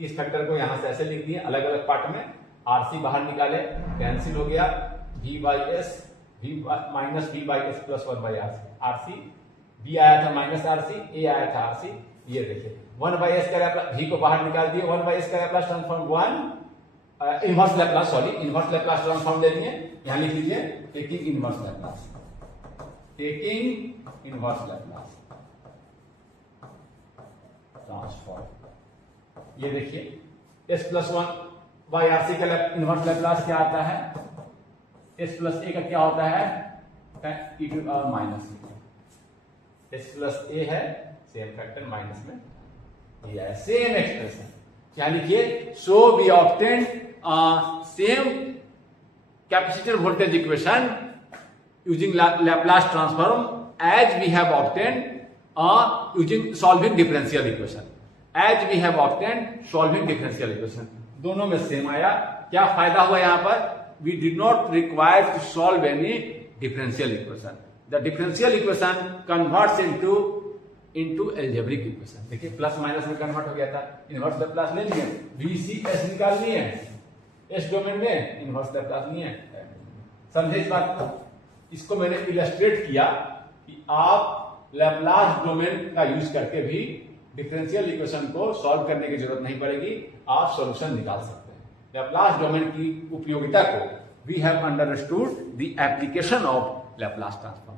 इस फैक्टर को यहां से ऐसे लिख दिए अलग अलग पार्ट में, आरसी बाहर निकाले, कैंसिल हो गया, V by S, V minus V by S plus 1 by R C, B आया था माइनस आरसी, ए आया था आरसी। ये देखिए 1/s का लैप्लास, v को बाहर निकाल दिए, 1/s का Laplace transform 1 inverse Laplace, sorry inverse Laplace transform ले लिए। यहां लिख लीजिए taking inverse Laplace, taking inverse Laplace transform. ये देखिए s प्लस 1/rc का इनवर्स लैप्लास क्या आता है, s प्लस a का क्या होता है, e to power minus, s plus a है सेम फैक्टर माइनस में ये है सेम एक्सप्रेशन। क्या लिखिए, so we obtain same capacitor voltage equation using Laplace transform as we have obtain using solving differential equation, as we have obtain solving differential equation. दोनों में सेम आया। क्या फायदा हुआ यहां पर, we did not require to solve any differential equation, the differential equation converts into algebraic equation. देखिए प्लस माइनस में कन्वर्ट हो गया था, इनवर्स लैप्लास ले लिए, VCS निकालनी है, एस डोमेन में इनवर्स लैप्लास नहीं है। समझे इस बात को? इसको मैंने इलस्ट्रेट किया कि आप लैप्लास डोमेन का यूज करके भी डिफरेंशियल इक्वेशन को सॉल्व करने की जरूरत नहीं पड़ेगी, आप सॉल्यूशन निकाल सकते हैं। लैप्लास डोमेन की उपयोगिता को we have understood the application of Laplace transform.